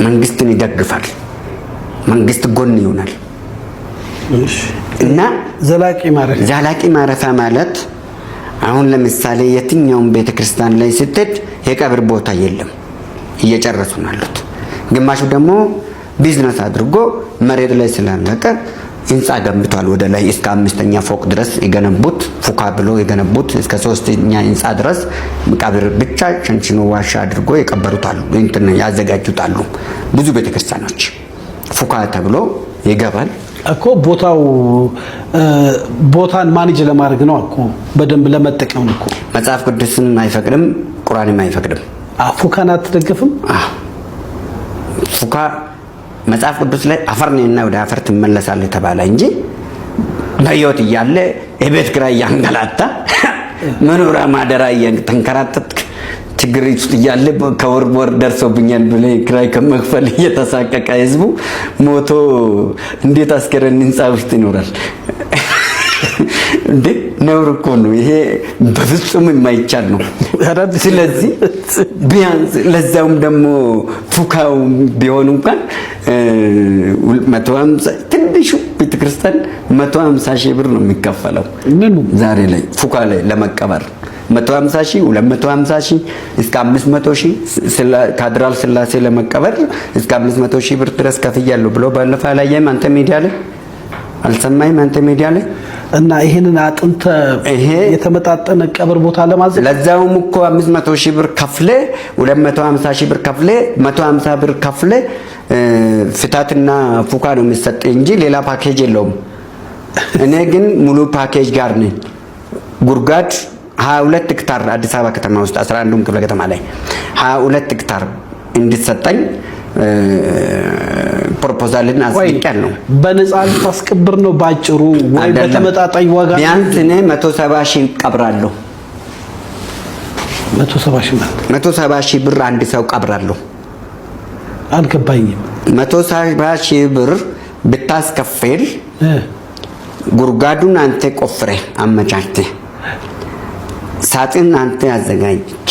መንግስትን ይደግፋል፣ መንግስት ጎን ይሆናል። እና ዘላቂ ማረፊያ ማለት አሁን ለምሳሌ የትኛውም ቤተክርስቲያን ላይ ስትሄድ የቀብር ቦታ የለም፣ እየጨረሱ ናሉት። ግማሹ ደግሞ ቢዝነስ አድርጎ መሬት ላይ ስላለቀ ህንጻ ገንብቷል። ወደ ላይ እስከ 5ኛ ፎቅ ድረስ የገነቡት ፉካ ብሎ የገነቡት እስከ 3ኛ ህንጻ ድረስ ቀብር ብቻ ሸንሽኖ ዋሻ አድርጎ የቀበሩታሉ፣ እንትን ያዘጋጁታሉ። ብዙ ቤተክርስቲያኖች ፉካ ተብሎ ይገባል እኮ ቦታው ቦታን ማኔጅ ለማድረግ ነው እኮ በደንብ ለመጠቀም ነው እኮ። መጽሐፍ ቅዱስን አይፈቅድም፣ ቁርአንም አይፈቅድም። ፉካን አትደግፍም? ፉካ መጽሐፍ ቅዱስ ላይ አፈር ነህና ወደ አፈር ትመለሳለህ ተባለ እንጂ በህይወት እያለ የቤት ኪራይ ያንገላታ መኖሪያ ማደሪያ ተንከራተት ችግር ውስጥ እያለ ከወር ደርሶብኛል ብለህ ኪራይ ከመክፈል እየተሳቀቀ ህዝቡ ሞቶ እንዴት አስከረን ህንጻ ውስጥ ይኖራል? እንዴ ነውር እኮ ነው ይሄ፣ በፍጹም የማይቻል ነው። ስለዚህ ቢያንስ ለዛውም ደግሞ ፉካው ቢሆን እንኳን 150 ትንሹ ቤተክርስቲያን 150 ሺህ ብር ነው የሚከፈለው ዛሬ ላይ ፉካ ላይ ለመቀበር 150 ሺህ 250 ሺህ እስከ 500 ሺህ ካቴድራል ስላሴ ለመቀበር እስከ 500 ሺህ ብር ድረስ ከፍያለሁ ብሎ ባለፈው አላየህም አንተ ሚዲያ ላይ? አልሰማህም አንተ ሚዲያ ላይ? እና ይሄንን አጥንተ የተመጣጠነ ቀብር ቦታ ለማዘጋጀት ለዛውም እኮ 500 ሺህ ብር ከፍለ 250 ሺህ ብር ከፍለ 150 ብር ከፍለ ፍታትና ፉካ ነው የሚሰጥ እንጂ ሌላ ፓኬጅ የለውም። እኔ ግን ሙሉ ፓኬጅ ጋር ነኝ። ጉርጋድ 22 ሄክታር አዲስ አበባ ከተማ ውስጥ 11ም ክፍለ ከተማ ላይ 22 ሄክታር እንዲሰጠኝ ፕሮፖዛልን አስቀምጫለሁ። በነፃ ልታስቀብር ነው ባጭሩ ወይ በተመጣጣኝ ዋጋ? ቢያንስ እኔ 170 ሺህ ቀብራለሁ። 170 ሺህ ብር አንድ ሰው ቀብራለሁ። አልገባኝም። 170 ሺህ ብር ብታስከፍል ጉርጋዱን አንተ ቆፍረህ አመቻችተህ ሳጥን አንተ አዘጋጅ፣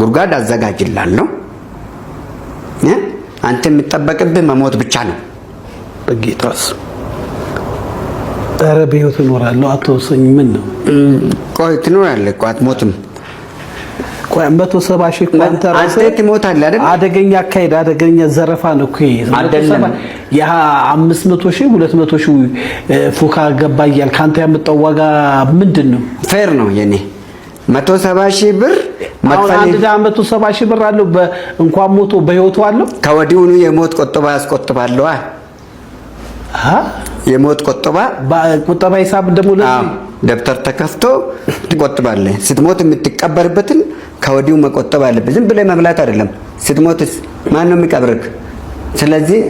ጉርጋድ አዘጋጅላለሁ። አንተ የምትጠበቅብህ መሞት ብቻ ነው። በጌታስ ኧረ በህይወት እኖራለሁ አትወሰኝ። ምን ነው ቆይ ትኖራለህ እኮ አትሞትም። ቆይ 170 ሺህ እኮ አንተ ራስህ ትሞታለህ አይደል? አደገኛ አካሄድ አደገኛ ዘረፋ ነው እኮ አይደለም። ያ 500 ሺህ 200 ሺህ ፉካ ገባ እያልክ አንተ ያመጣው ዋጋ ምንድን ነው? ፌር ነው የኔ 170 ሺህ ብር መክፈል። አንድ 170 ሺህ ብር አለው እንኳን ሞቶ በህይወቱ አለው። ከወዲሁኑ የሞት ቆጠባ ያስቆጥባለዋ። የሞት ቁጠባ ሂሳብ ደግሞ ለዚህ ደብተር ተከፍቶ ትቆጥባለህ። ስትሞት የምትቀበርበትን ከወዲሁ መቆጠብ አለብህ። ዝም ብለህ መብላት አይደለም። ስትሞትስ ማን ነው የሚቀብርህ? ስለዚህ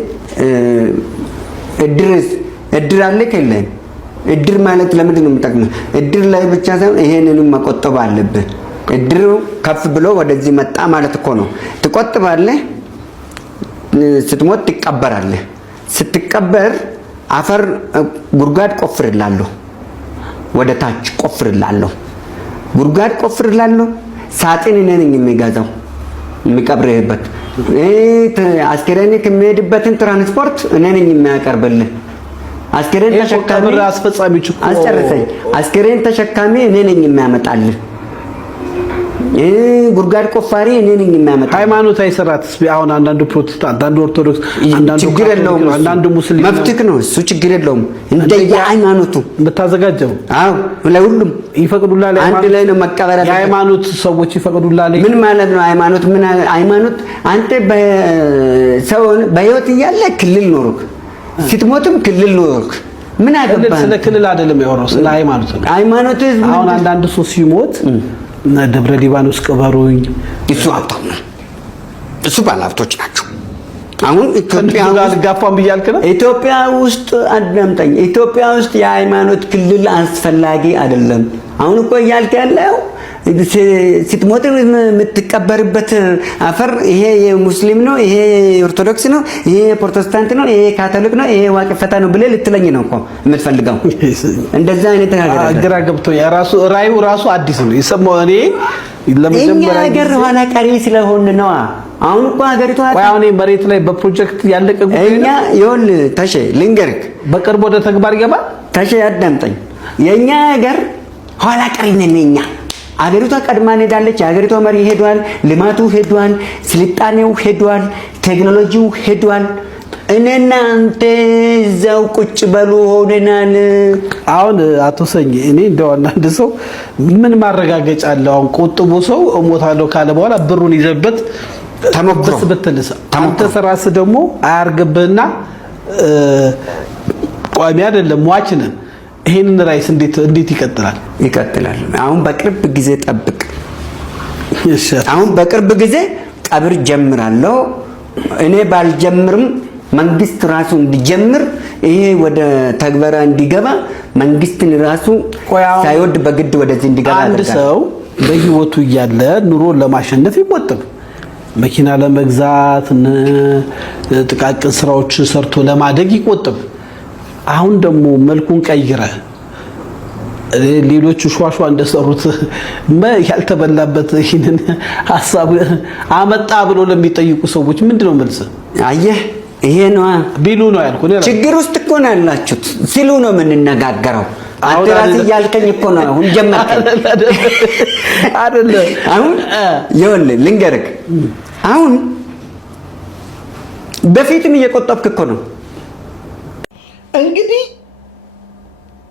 እድር አለ ከሌለ እድር ማለት ለምንድን ነው የሚጠቅመው? እድር ላይ ብቻ ሳይሆን ይሄንንም መቆጠብ አለብህ። እድሩ ከፍ ብሎ ወደዚህ መጣ ማለት እኮ ነው። ትቆጥባለህ፣ ስትሞት ትቀበራለህ። ስትቀበር አፈር ጉድጓድ ቆፍርላለሁ፣ ወደ ታች ቆፍርላለሁ፣ ጉድጓድ ቆፍርላለሁ። ሳጥን እኔ ነኝ የሚገዛው የሚቀብርበት። አስከሬን የሚሄድበትን ትራንስፖርት እኔ ነኝ የሚያቀርብልህ። አስከሬን ተሸካሚ አስፈጻሚዎች እኮ አስጨርሰኝ። አስከሬን ተሸካሚ እኔ ነኝ የሚያመጣልህ። ጉድጓድ ቆፋሪ እኔ ነኝ የሚያመጣልህ። ሃይማኖታዊ ስርዓት አሁን አንዳንዱ ፕሮቴስታንት፣ አንዳንዱ ኦርቶዶክስ፣ አንዳንዱ ችግር የለውም፣ አንዳንዱ ሙስሊም መብትህ ነው እሱ፣ ችግር የለውም። እንደየ ሃይማኖቱ የምታዘጋጀው አዎ፣ ለሁሉም ይፈቅዱላል። አንድ ላይ ነው መቀበል። የሃይማኖት ሰዎች ይፈቅዱላል። ምን ማለት ነው ሃይማኖት? ምን ሃይማኖት? አንተ በሰውን በህይወት እያለ ክልል ኖርክ፣ ስትሞትም ክልል ኖርክ። ምን አገባህ? ስለ ክልል አይደለም ያወራው፣ ስለ ሃይማኖት ነው። ሃይማኖት አሁን አንዳንድ ሰው ሲሞት ደብረ ሊባኖስ ቅበሩኝ፣ እሱ ሀብታም ነው፣ እሱ ባለሀብቶች ናቸው። አሁን ኢትዮጵያ አልጋፋም ብያልክ ነው። ኢትዮጵያ ውስጥ አዳምጠኝ፣ ኢትዮጵያ ውስጥ የሃይማኖት ክልል አስፈላጊ አይደለም። አሁን እኮ እያልክ ያለው ስትሞት የምትቀበርበት አፈር ይሄ የሙስሊም ነው፣ ይሄ የኦርቶዶክስ ነው፣ ይሄ የፕሮቴስታንት ነው፣ ይሄ ካቶሊክ ነው፣ ይሄ ዋቅፈታ ነው ብለህ ልትለኝ ነው እኮ የምትፈልገው። እንደዛ አይነት ግራ ገብቶኛል። ራሱ ራዩ ራሱ አዲስ ነው የሰማው። እኔ እኛ ሀገር ኋላ ቀሪ ስለሆን ነው። አሁን እኮ ሀገሪቷ አሁን መሬት ላይ በፕሮጀክት ያለቀ ጉዳይ እኛ ይሁን ተሼ ልንገርህ፣ በቅርብ ወደ ተግባር ይገባል። ተሼ አዳምጠኝ፣ የኛ ሀገር ኋላ ቀሪ ነን እኛ። አገሪቷ ቀድማ ሄዳለች። የሀገሪቷ መሪ ሄዷል፣ ልማቱ ሄዷል፣ ስልጣኔው ሄዷል፣ ቴክኖሎጂው ሄዷል። እኔና አንተ እዛው ቁጭ በሉ ሆነናል። አሁን አቶ ሰኝ እኔ እንደው አንድ ሰው ምን ማረጋገጫ አለው? አሁን ቆጥቦ ሰው እሞታለሁ ካለ በኋላ ብሩን ይዘበት ተሞክሮ በትልስ አንተ ስራስ ደግሞ አያርግብህና ቋሚ አይደለም ሟች ነን። ይሄንን ራይስ እንዴት ይቀጥላል? ይቀጥላል። አሁን በቅርብ ጊዜ ጠብቅ። አሁን በቅርብ ጊዜ ቀብር ጀምራለሁ። እኔ ባልጀምርም መንግስት ራሱ እንዲጀምር፣ ይሄ ወደ ተግባራ እንዲገባ መንግስትን ራሱ ሳይወድ በግድ ወደዚህ እንዲገባ አንድ ሰው በህይወቱ እያለ ኑሮን ለማሸነፍ ይቆጥብ፣ መኪና ለመግዛት ጥቃቅን ስራዎችን ሰርቶ ለማደግ ይቆጥብ። አሁን ደግሞ መልኩን ቀይረ ሌሎቹ ሿሿ እንደሰሩት ያልተበላበት ይሄንን ሐሳብ አመጣ ብሎ ለሚጠይቁ ሰዎች ምንድነው መልስ? አየህ ይሄ ነው ቢሉ ነው ያልኩ። ችግር ውስጥ እኮ ነው ያላችሁት ሲሉ ነው የምንነጋገረው። አንተ ራስህ ያልከኝ እኮ ነው አሁን ጀመርከኝ አይደለ? አሁን ይኸውልህ ልንገርህ፣ አሁን በፊትም እየቆጠብክ እኮ ነው። እንግዲህ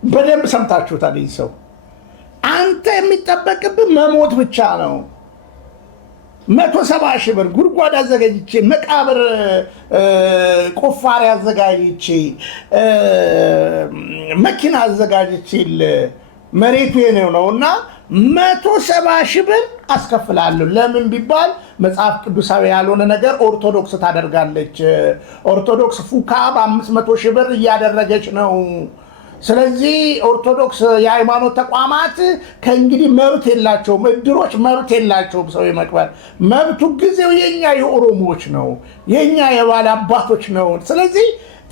በደንብ ሰምታችሁታል። ይህ ሰው አንተ የሚጠበቅብህ መሞት ብቻ ነው። 170 ሺህ ብር ጉድጓድ አዘጋጅቼ መቃብር ቆፋሪ አዘጋጅቼ መኪና አዘጋጅቼ መሬቱ የኔው ነው እና 170 ሺህ ብር አስከፍላለሁ። ለምን ቢባል መጽሐፍ ቅዱሳዊ ያልሆነ ነገር ኦርቶዶክስ ታደርጋለች። ኦርቶዶክስ ፉካ በ500 ሺህ ብር እያደረገች ነው። ስለዚህ ኦርቶዶክስ የሃይማኖት ተቋማት ከእንግዲህ መብት የላቸውም፣ እድሮች መብት የላቸውም። ሰው የመቅበር መብቱ ጊዜው የኛ የኦሮሞዎች ነው፣ የኛ የባለ አባቶች ነው። ስለዚህ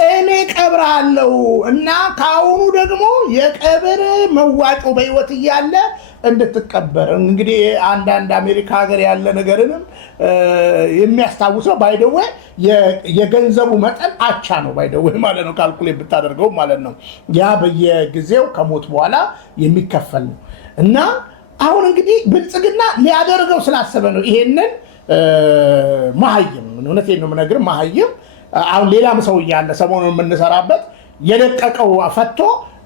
እኔ ቀብራለሁ እና ከአሁኑ ደግሞ የቀብር መዋጮ በህይወት እያለ እንድትቀበር። እንግዲህ አንዳንድ አሜሪካ ሀገር ያለ ነገርንም የሚያስታውሰው ባይደዌ የገንዘቡ መጠን አቻ ነው ባይደዌ ማለት ነው። ካልኩሌት ብታደርገው ማለት ነው። ያ በየጊዜው ከሞት በኋላ የሚከፈል ነው እና አሁን እንግዲህ ብልጽግና ሊያደርገው ስላሰበ ነው ይሄንን መሀይም፣ እውነቴን ነው የምነግርህ መሀይም። አሁን ሌላም ሰው እያለ ሰሞኑን የምንሰራበት የለቀቀው ፈቶ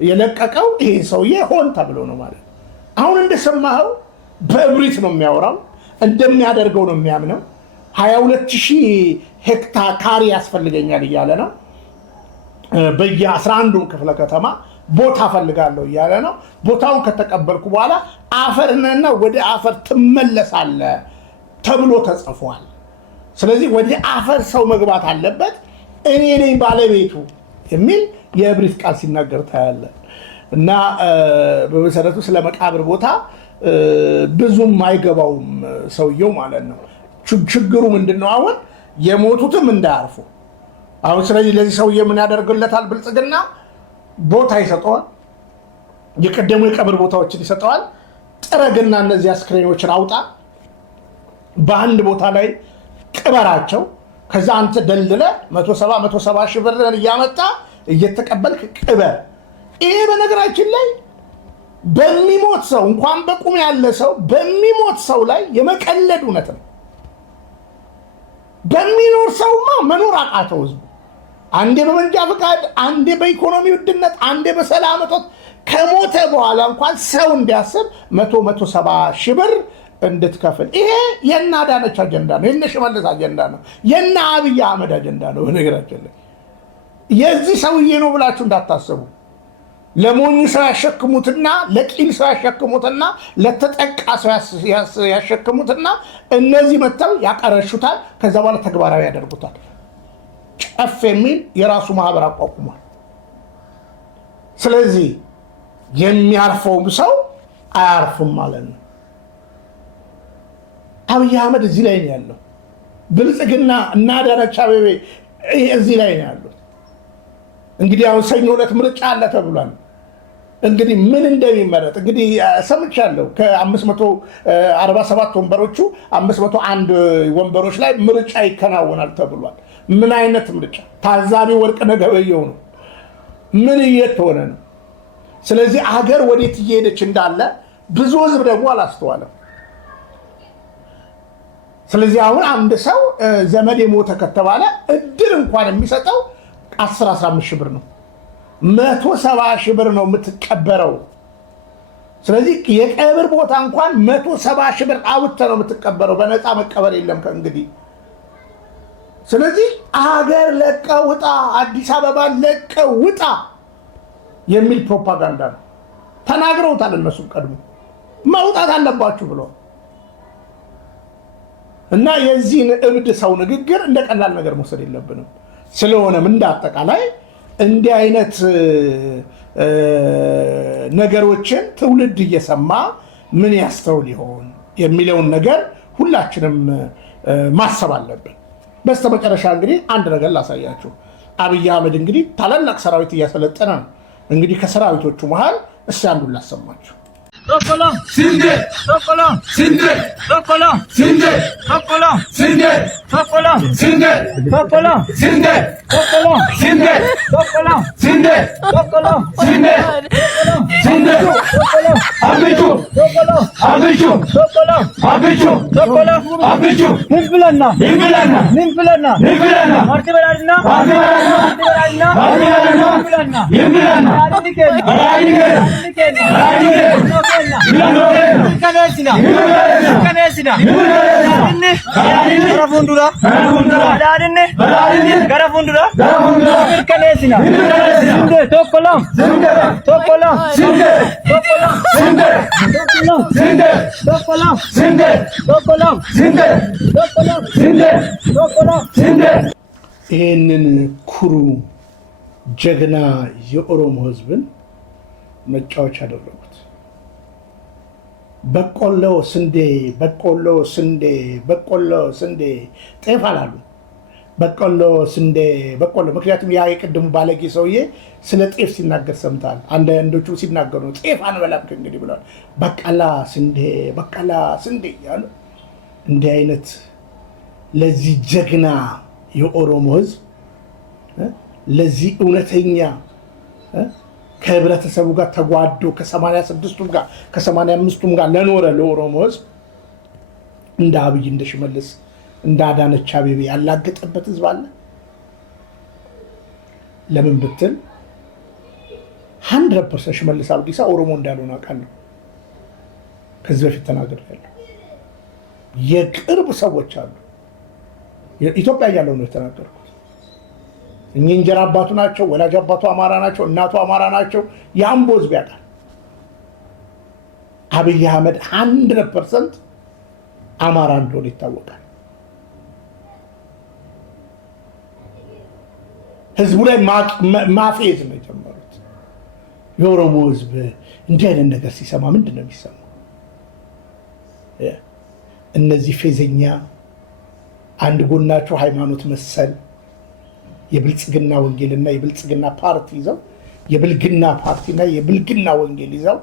የለቀቀው ይሄ ሰውዬ ሆን ተብሎ ነው ማለት ነው። አሁን እንደሰማኸው በእብሪት ነው የሚያወራው፣ እንደሚያደርገው ነው የሚያምነው። 22,000 ሄክታር ካሬ ያስፈልገኛል እያለ ነው። በየ11ዱም ክፍለ ከተማ ቦታ ፈልጋለሁ እያለ ነው። ቦታውን ከተቀበልኩ በኋላ አፈርነና ወደ አፈር ትመለሳለህ ተብሎ ተጽፏል። ስለዚህ ወደ አፈር ሰው መግባት አለበት፣ እኔ ነኝ ባለቤቱ የሚል የእብሪት ቃል ሲናገር ታያለን። እና በመሰረቱ ስለ መቃብር ቦታ ብዙም አይገባውም ሰውየው ማለት ነው። ችግሩ ምንድነው? አሁን የሞቱትም እንዳያርፉ አሁን ስለዚህ ለዚህ ሰውዬ ምን ያደርግለታል? ብልጽግና ቦታ ይሰጠዋል። የቀደሙ የቀብር ቦታዎችን ይሰጠዋል። ጥረግና እነዚህ አስክሬኖችን አውጣ፣ በአንድ ቦታ ላይ ቅበራቸው። ከዛ አንተ ደልድለ 170 ሺህ ብር እያመጣ እየተቀበልክ ቅበር። ይሄ በነገራችን ላይ በሚሞት ሰው እንኳን በቁም ያለ ሰው በሚሞት ሰው ላይ የመቀለድ እውነት ነው። በሚኖር ሰውማ መኖር አቃተው ህዝቡ። አንዴ በመንጃ ፈቃድ፣ አንዴ በኢኮኖሚ ውድነት፣ አንዴ በሰላም እጦት ከሞተ በኋላ እንኳን ሰው እንዲያስብ 170 ሺህ ብር እንድትከፍል። ይሄ የእነ አዳነች አጀንዳ ነው፣ የእነ ሽመልስ አጀንዳ ነው፣ የእነ አብይ አህመድ አጀንዳ ነው። በነገራችን ላይ የዚህ ሰውዬ ነው ብላችሁ እንዳታስቡ። ለሞኝ ሰው ያሸክሙትና ለቂል ሰው ያሸክሙትና ለተጠቃ ሰው ያሸክሙትና እነዚህ መጥተው ያቀረሹታል። ከዛ በኋላ ተግባራዊ ያደርጉታል። ጨፍ የሚል የራሱ ማህበር አቋቁሟል። ስለዚህ የሚያርፈውም ሰው አያርፍም ማለት ነው። አብይ አህመድ እዚህ ላይ ነው ያለው። ብልጽግና እና አዳነች አቤቤ እዚህ ላይ ነው ያሉት። እንግዲህ አሁን ሰኞ ዕለት ምርጫ አለ ተብሏል። እንግዲህ ምን እንደሚመረጥ እንግዲህ ሰምቻለሁ። ከ547 ወንበሮቹ 501 ወንበሮች ላይ ምርጫ ይከናወናል ተብሏል። ምን አይነት ምርጫ? ታዛቢ ወርቅነህ ገበየሁ ነው። ምን እየተሆነ ነው? ስለዚህ አገር ወዴት እየሄደች እንዳለ ብዙ ህዝብ ደግሞ አላስተዋለም። ስለዚህ አሁን አንድ ሰው ዘመድ የሞተ ከተባለ እድል እንኳን የሚሰጠው 10-15 ሺህ ብር ነው። 170 ሺህ ብር ነው የምትቀበረው። ስለዚህ የቀብር ቦታ እንኳን 170 ሺህ ብር አውጥተህ ነው የምትቀበረው። በነፃ መቀበር የለም ከእንግዲህ። ስለዚህ አገር ለቀህ ውጣ፣ አዲስ አበባ ለቀህ ውጣ የሚል ፕሮፓጋንዳ ነው። ተናግረውታል። እነሱም ቀድሞ መውጣት አለባችሁ ብሎ እና የዚህን እብድ ሰው ንግግር እንደ ቀላል ነገር መውሰድ የለብንም። ስለሆነም እንዳጠቃላይ እንዲህ አይነት ነገሮችን ትውልድ እየሰማ ምን ያስተውል ይሆን የሚለውን ነገር ሁላችንም ማሰብ አለብን። በስተመጨረሻ እንግዲህ አንድ ነገር ላሳያችሁ። አብይ አህመድ እንግዲህ ታላላቅ ሰራዊት እያሰለጠነ ነው። እንግዲህ ከሰራዊቶቹ መሃል እስኪ አንዱን ላሰማችሁ። Tokola, Sinde, Tokola, Sinde, Tokola, Sinde, Tokola, Sinde, Tokola, Sinde, Tokola, Sinde, Tokola, Sinde, Tokola, Sinde, Tokola, Sinde, Sinde, Tokola, Abichu, Tokola, Abichu, Tokola, Abichu, Tokola, Abichu, Nimplana, Nimplana, Nimplana, Nimplana, Martibelarina, Martibelarina, Martibelarina, Martibelarina, Nimplana, Aradikena, Aradikena, Aradikena, Aradikena. ይህንን ኩሩ ጀግና የኦሮሞ ህዝብን መጫወቻ አደረጉት። በቆሎ ስንዴ፣ በቆሎ ስንዴ፣ በቆሎ ስንዴ፣ ጤፍ አላሉ። በቆሎ ስንዴ፣ በቆሎ። ምክንያቱም ያ የቅድሙ ባለጌ ሰውዬ ስለ ጤፍ ሲናገር ሰምታል። አንዳንዶቹ ሲናገሩ ነው ጤፍ አንበላም እንግዲህ ብለዋል። በቀላ ስንዴ፣ በቀላ ስንዴ ያሉ። እንዲህ አይነት ለዚህ ጀግና የኦሮሞ ህዝብ ለዚህ እውነተኛ ከህብረተሰቡ ጋር ተጓዶ ከ86ቱም ጋር ከ85ቱም ጋር ለኖረ ለኦሮሞ ህዝብ እንደ አብይ እንደ ሽመልስ እንደ አዳነች አቤቤ ያላገጠበት ህዝብ አለ? ለምን ብትል 100% ሽመልስ አብዲሳ ኦሮሞ እንዳልሆነ አውቃለሁ። ከዚህ በፊት ተናግሬያለሁ። የቅርብ ሰዎች አሉ። ኢትዮጵያ ያለው ነው የተናገርኩት። እኚህ እንጀራ አባቱ ናቸው፣ ወላጅ አባቱ አማራ ናቸው፣ እናቱ አማራ ናቸው። የአምቦ ህዝብ ያውቃል። አብይ አህመድ 100% አማራ እንደሆነ ይታወቃል። ህዝቡ ላይ ማፌዝ ነው የጀመሩት። የኦሮሞ ህዝብ እንዲህ አይነት ነገር ሲሰማ ምንድን ነው የሚሰማው? እነዚህ ፌዘኛ አንድ ጎናቸው ሃይማኖት መሰል የብልጽግና ወንጌልና የብልጽግና ፓርቲ ይዘው የብልግና ፓርቲና የብልግና ወንጌል ይዘው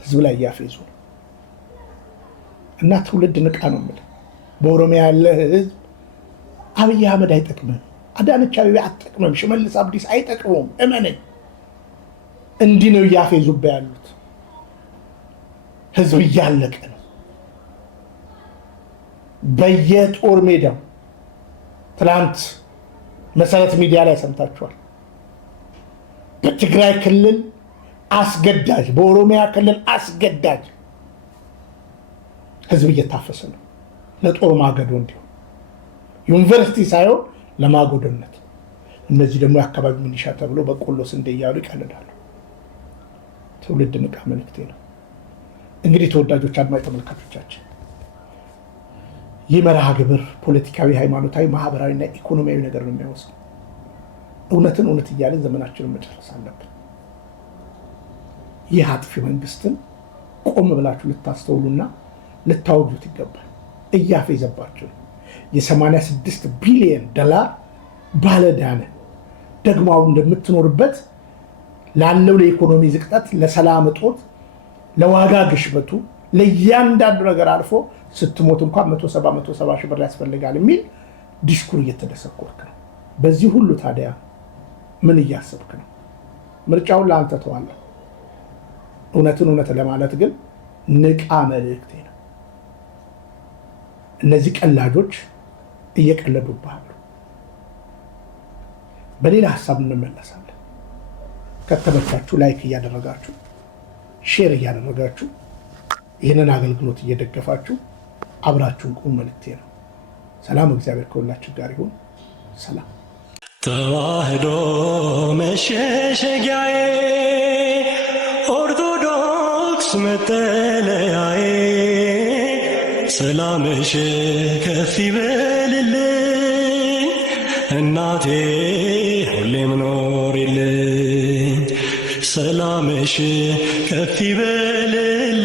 ህዝብ ላይ ያፌዙ እና ትውልድ ንቃ ነው የምልህ። በኦሮሚያ ያለ ህዝብ አብይ አህመድ አይጠቅምም፣ አዳነች አቤቤ አትጠቅምም፣ ሽመልስ አብዲስ አይጠቅሙም። እመነኝ። እንዲህ ነው እያፌዙብህ ያሉት። ህዝብ እያለቀ ነው። በየጦር ሜዳው ትናንት መሰረት ሚዲያ ላይ ሰምታችኋል። በትግራይ ክልል አስገዳጅ፣ በኦሮሚያ ክልል አስገዳጅ ህዝብ እየታፈሰ ነው ለጦር ማገዶ እንዲሆን ዩኒቨርሲቲ ሳይሆን ለማጎዶነት። እነዚህ ደግሞ የአካባቢ ሚሊሻ ተብሎ በቆሎ ስንዴ እያሉ ይቀልዳሉ። ትውልድ ንቃ መልእክቴ ነው። እንግዲህ ተወዳጆች አድማጭ ተመልካቾቻችን ይህ መርሃ ግብር ፖለቲካዊ፣ ሃይማኖታዊ፣ ማህበራዊና ኢኮኖሚያዊ ነገር ነው የሚያወስነው። እውነትን እውነት እያለን ዘመናችንን መጨረስ አለብን። ይህ አጥፊ መንግስትን ቆም ብላችሁ ልታስተውሉና ልታወጁት ይገባል። እያፌዘባችሁ የ86 ቢሊዮን ዶላር ባለዳነ ደግሞ አሁን እንደምትኖርበት ላለው ለኢኮኖሚ ዝቅጠት፣ ለሰላም እጦት፣ ለዋጋ ግሽበቱ፣ ለእያንዳንዱ ነገር አልፎ ስትሞት እንኳን 170 ሺህ ብር ያስፈልጋል የሚል ዲስኩር እየተደሰኮርክ ነው። በዚህ ሁሉ ታዲያ ምን እያሰብክ ነው? ምርጫውን ለአንተ ተዋለሁ። እውነትን እውነት ለማለት ግን ንቃ መልእክቴ ነው። እነዚህ ቀላጆች እየቀለዱብሃሉ። በሌላ ሀሳብ እንመለሳለን። ከተመቻችሁ ላይክ እያደረጋችሁ ሼር እያደረጋችሁ ይህንን አገልግሎት እየደገፋችሁ አብራችሁን ቁም መልእክቴ ነው። ሰላም፣ እግዚአብሔር ከሁላችሁ ጋር ይሁን። ሰላም። ተዋህዶ መሸሸጊያዬ፣ ኦርቶዶክስ መጠለያዬ፣ ሰላምሽ ከፍ ይበልልኝ እናቴ ሁሌም ኖሪልኝ። ሰላምሽ ከፍ ይበልልኝ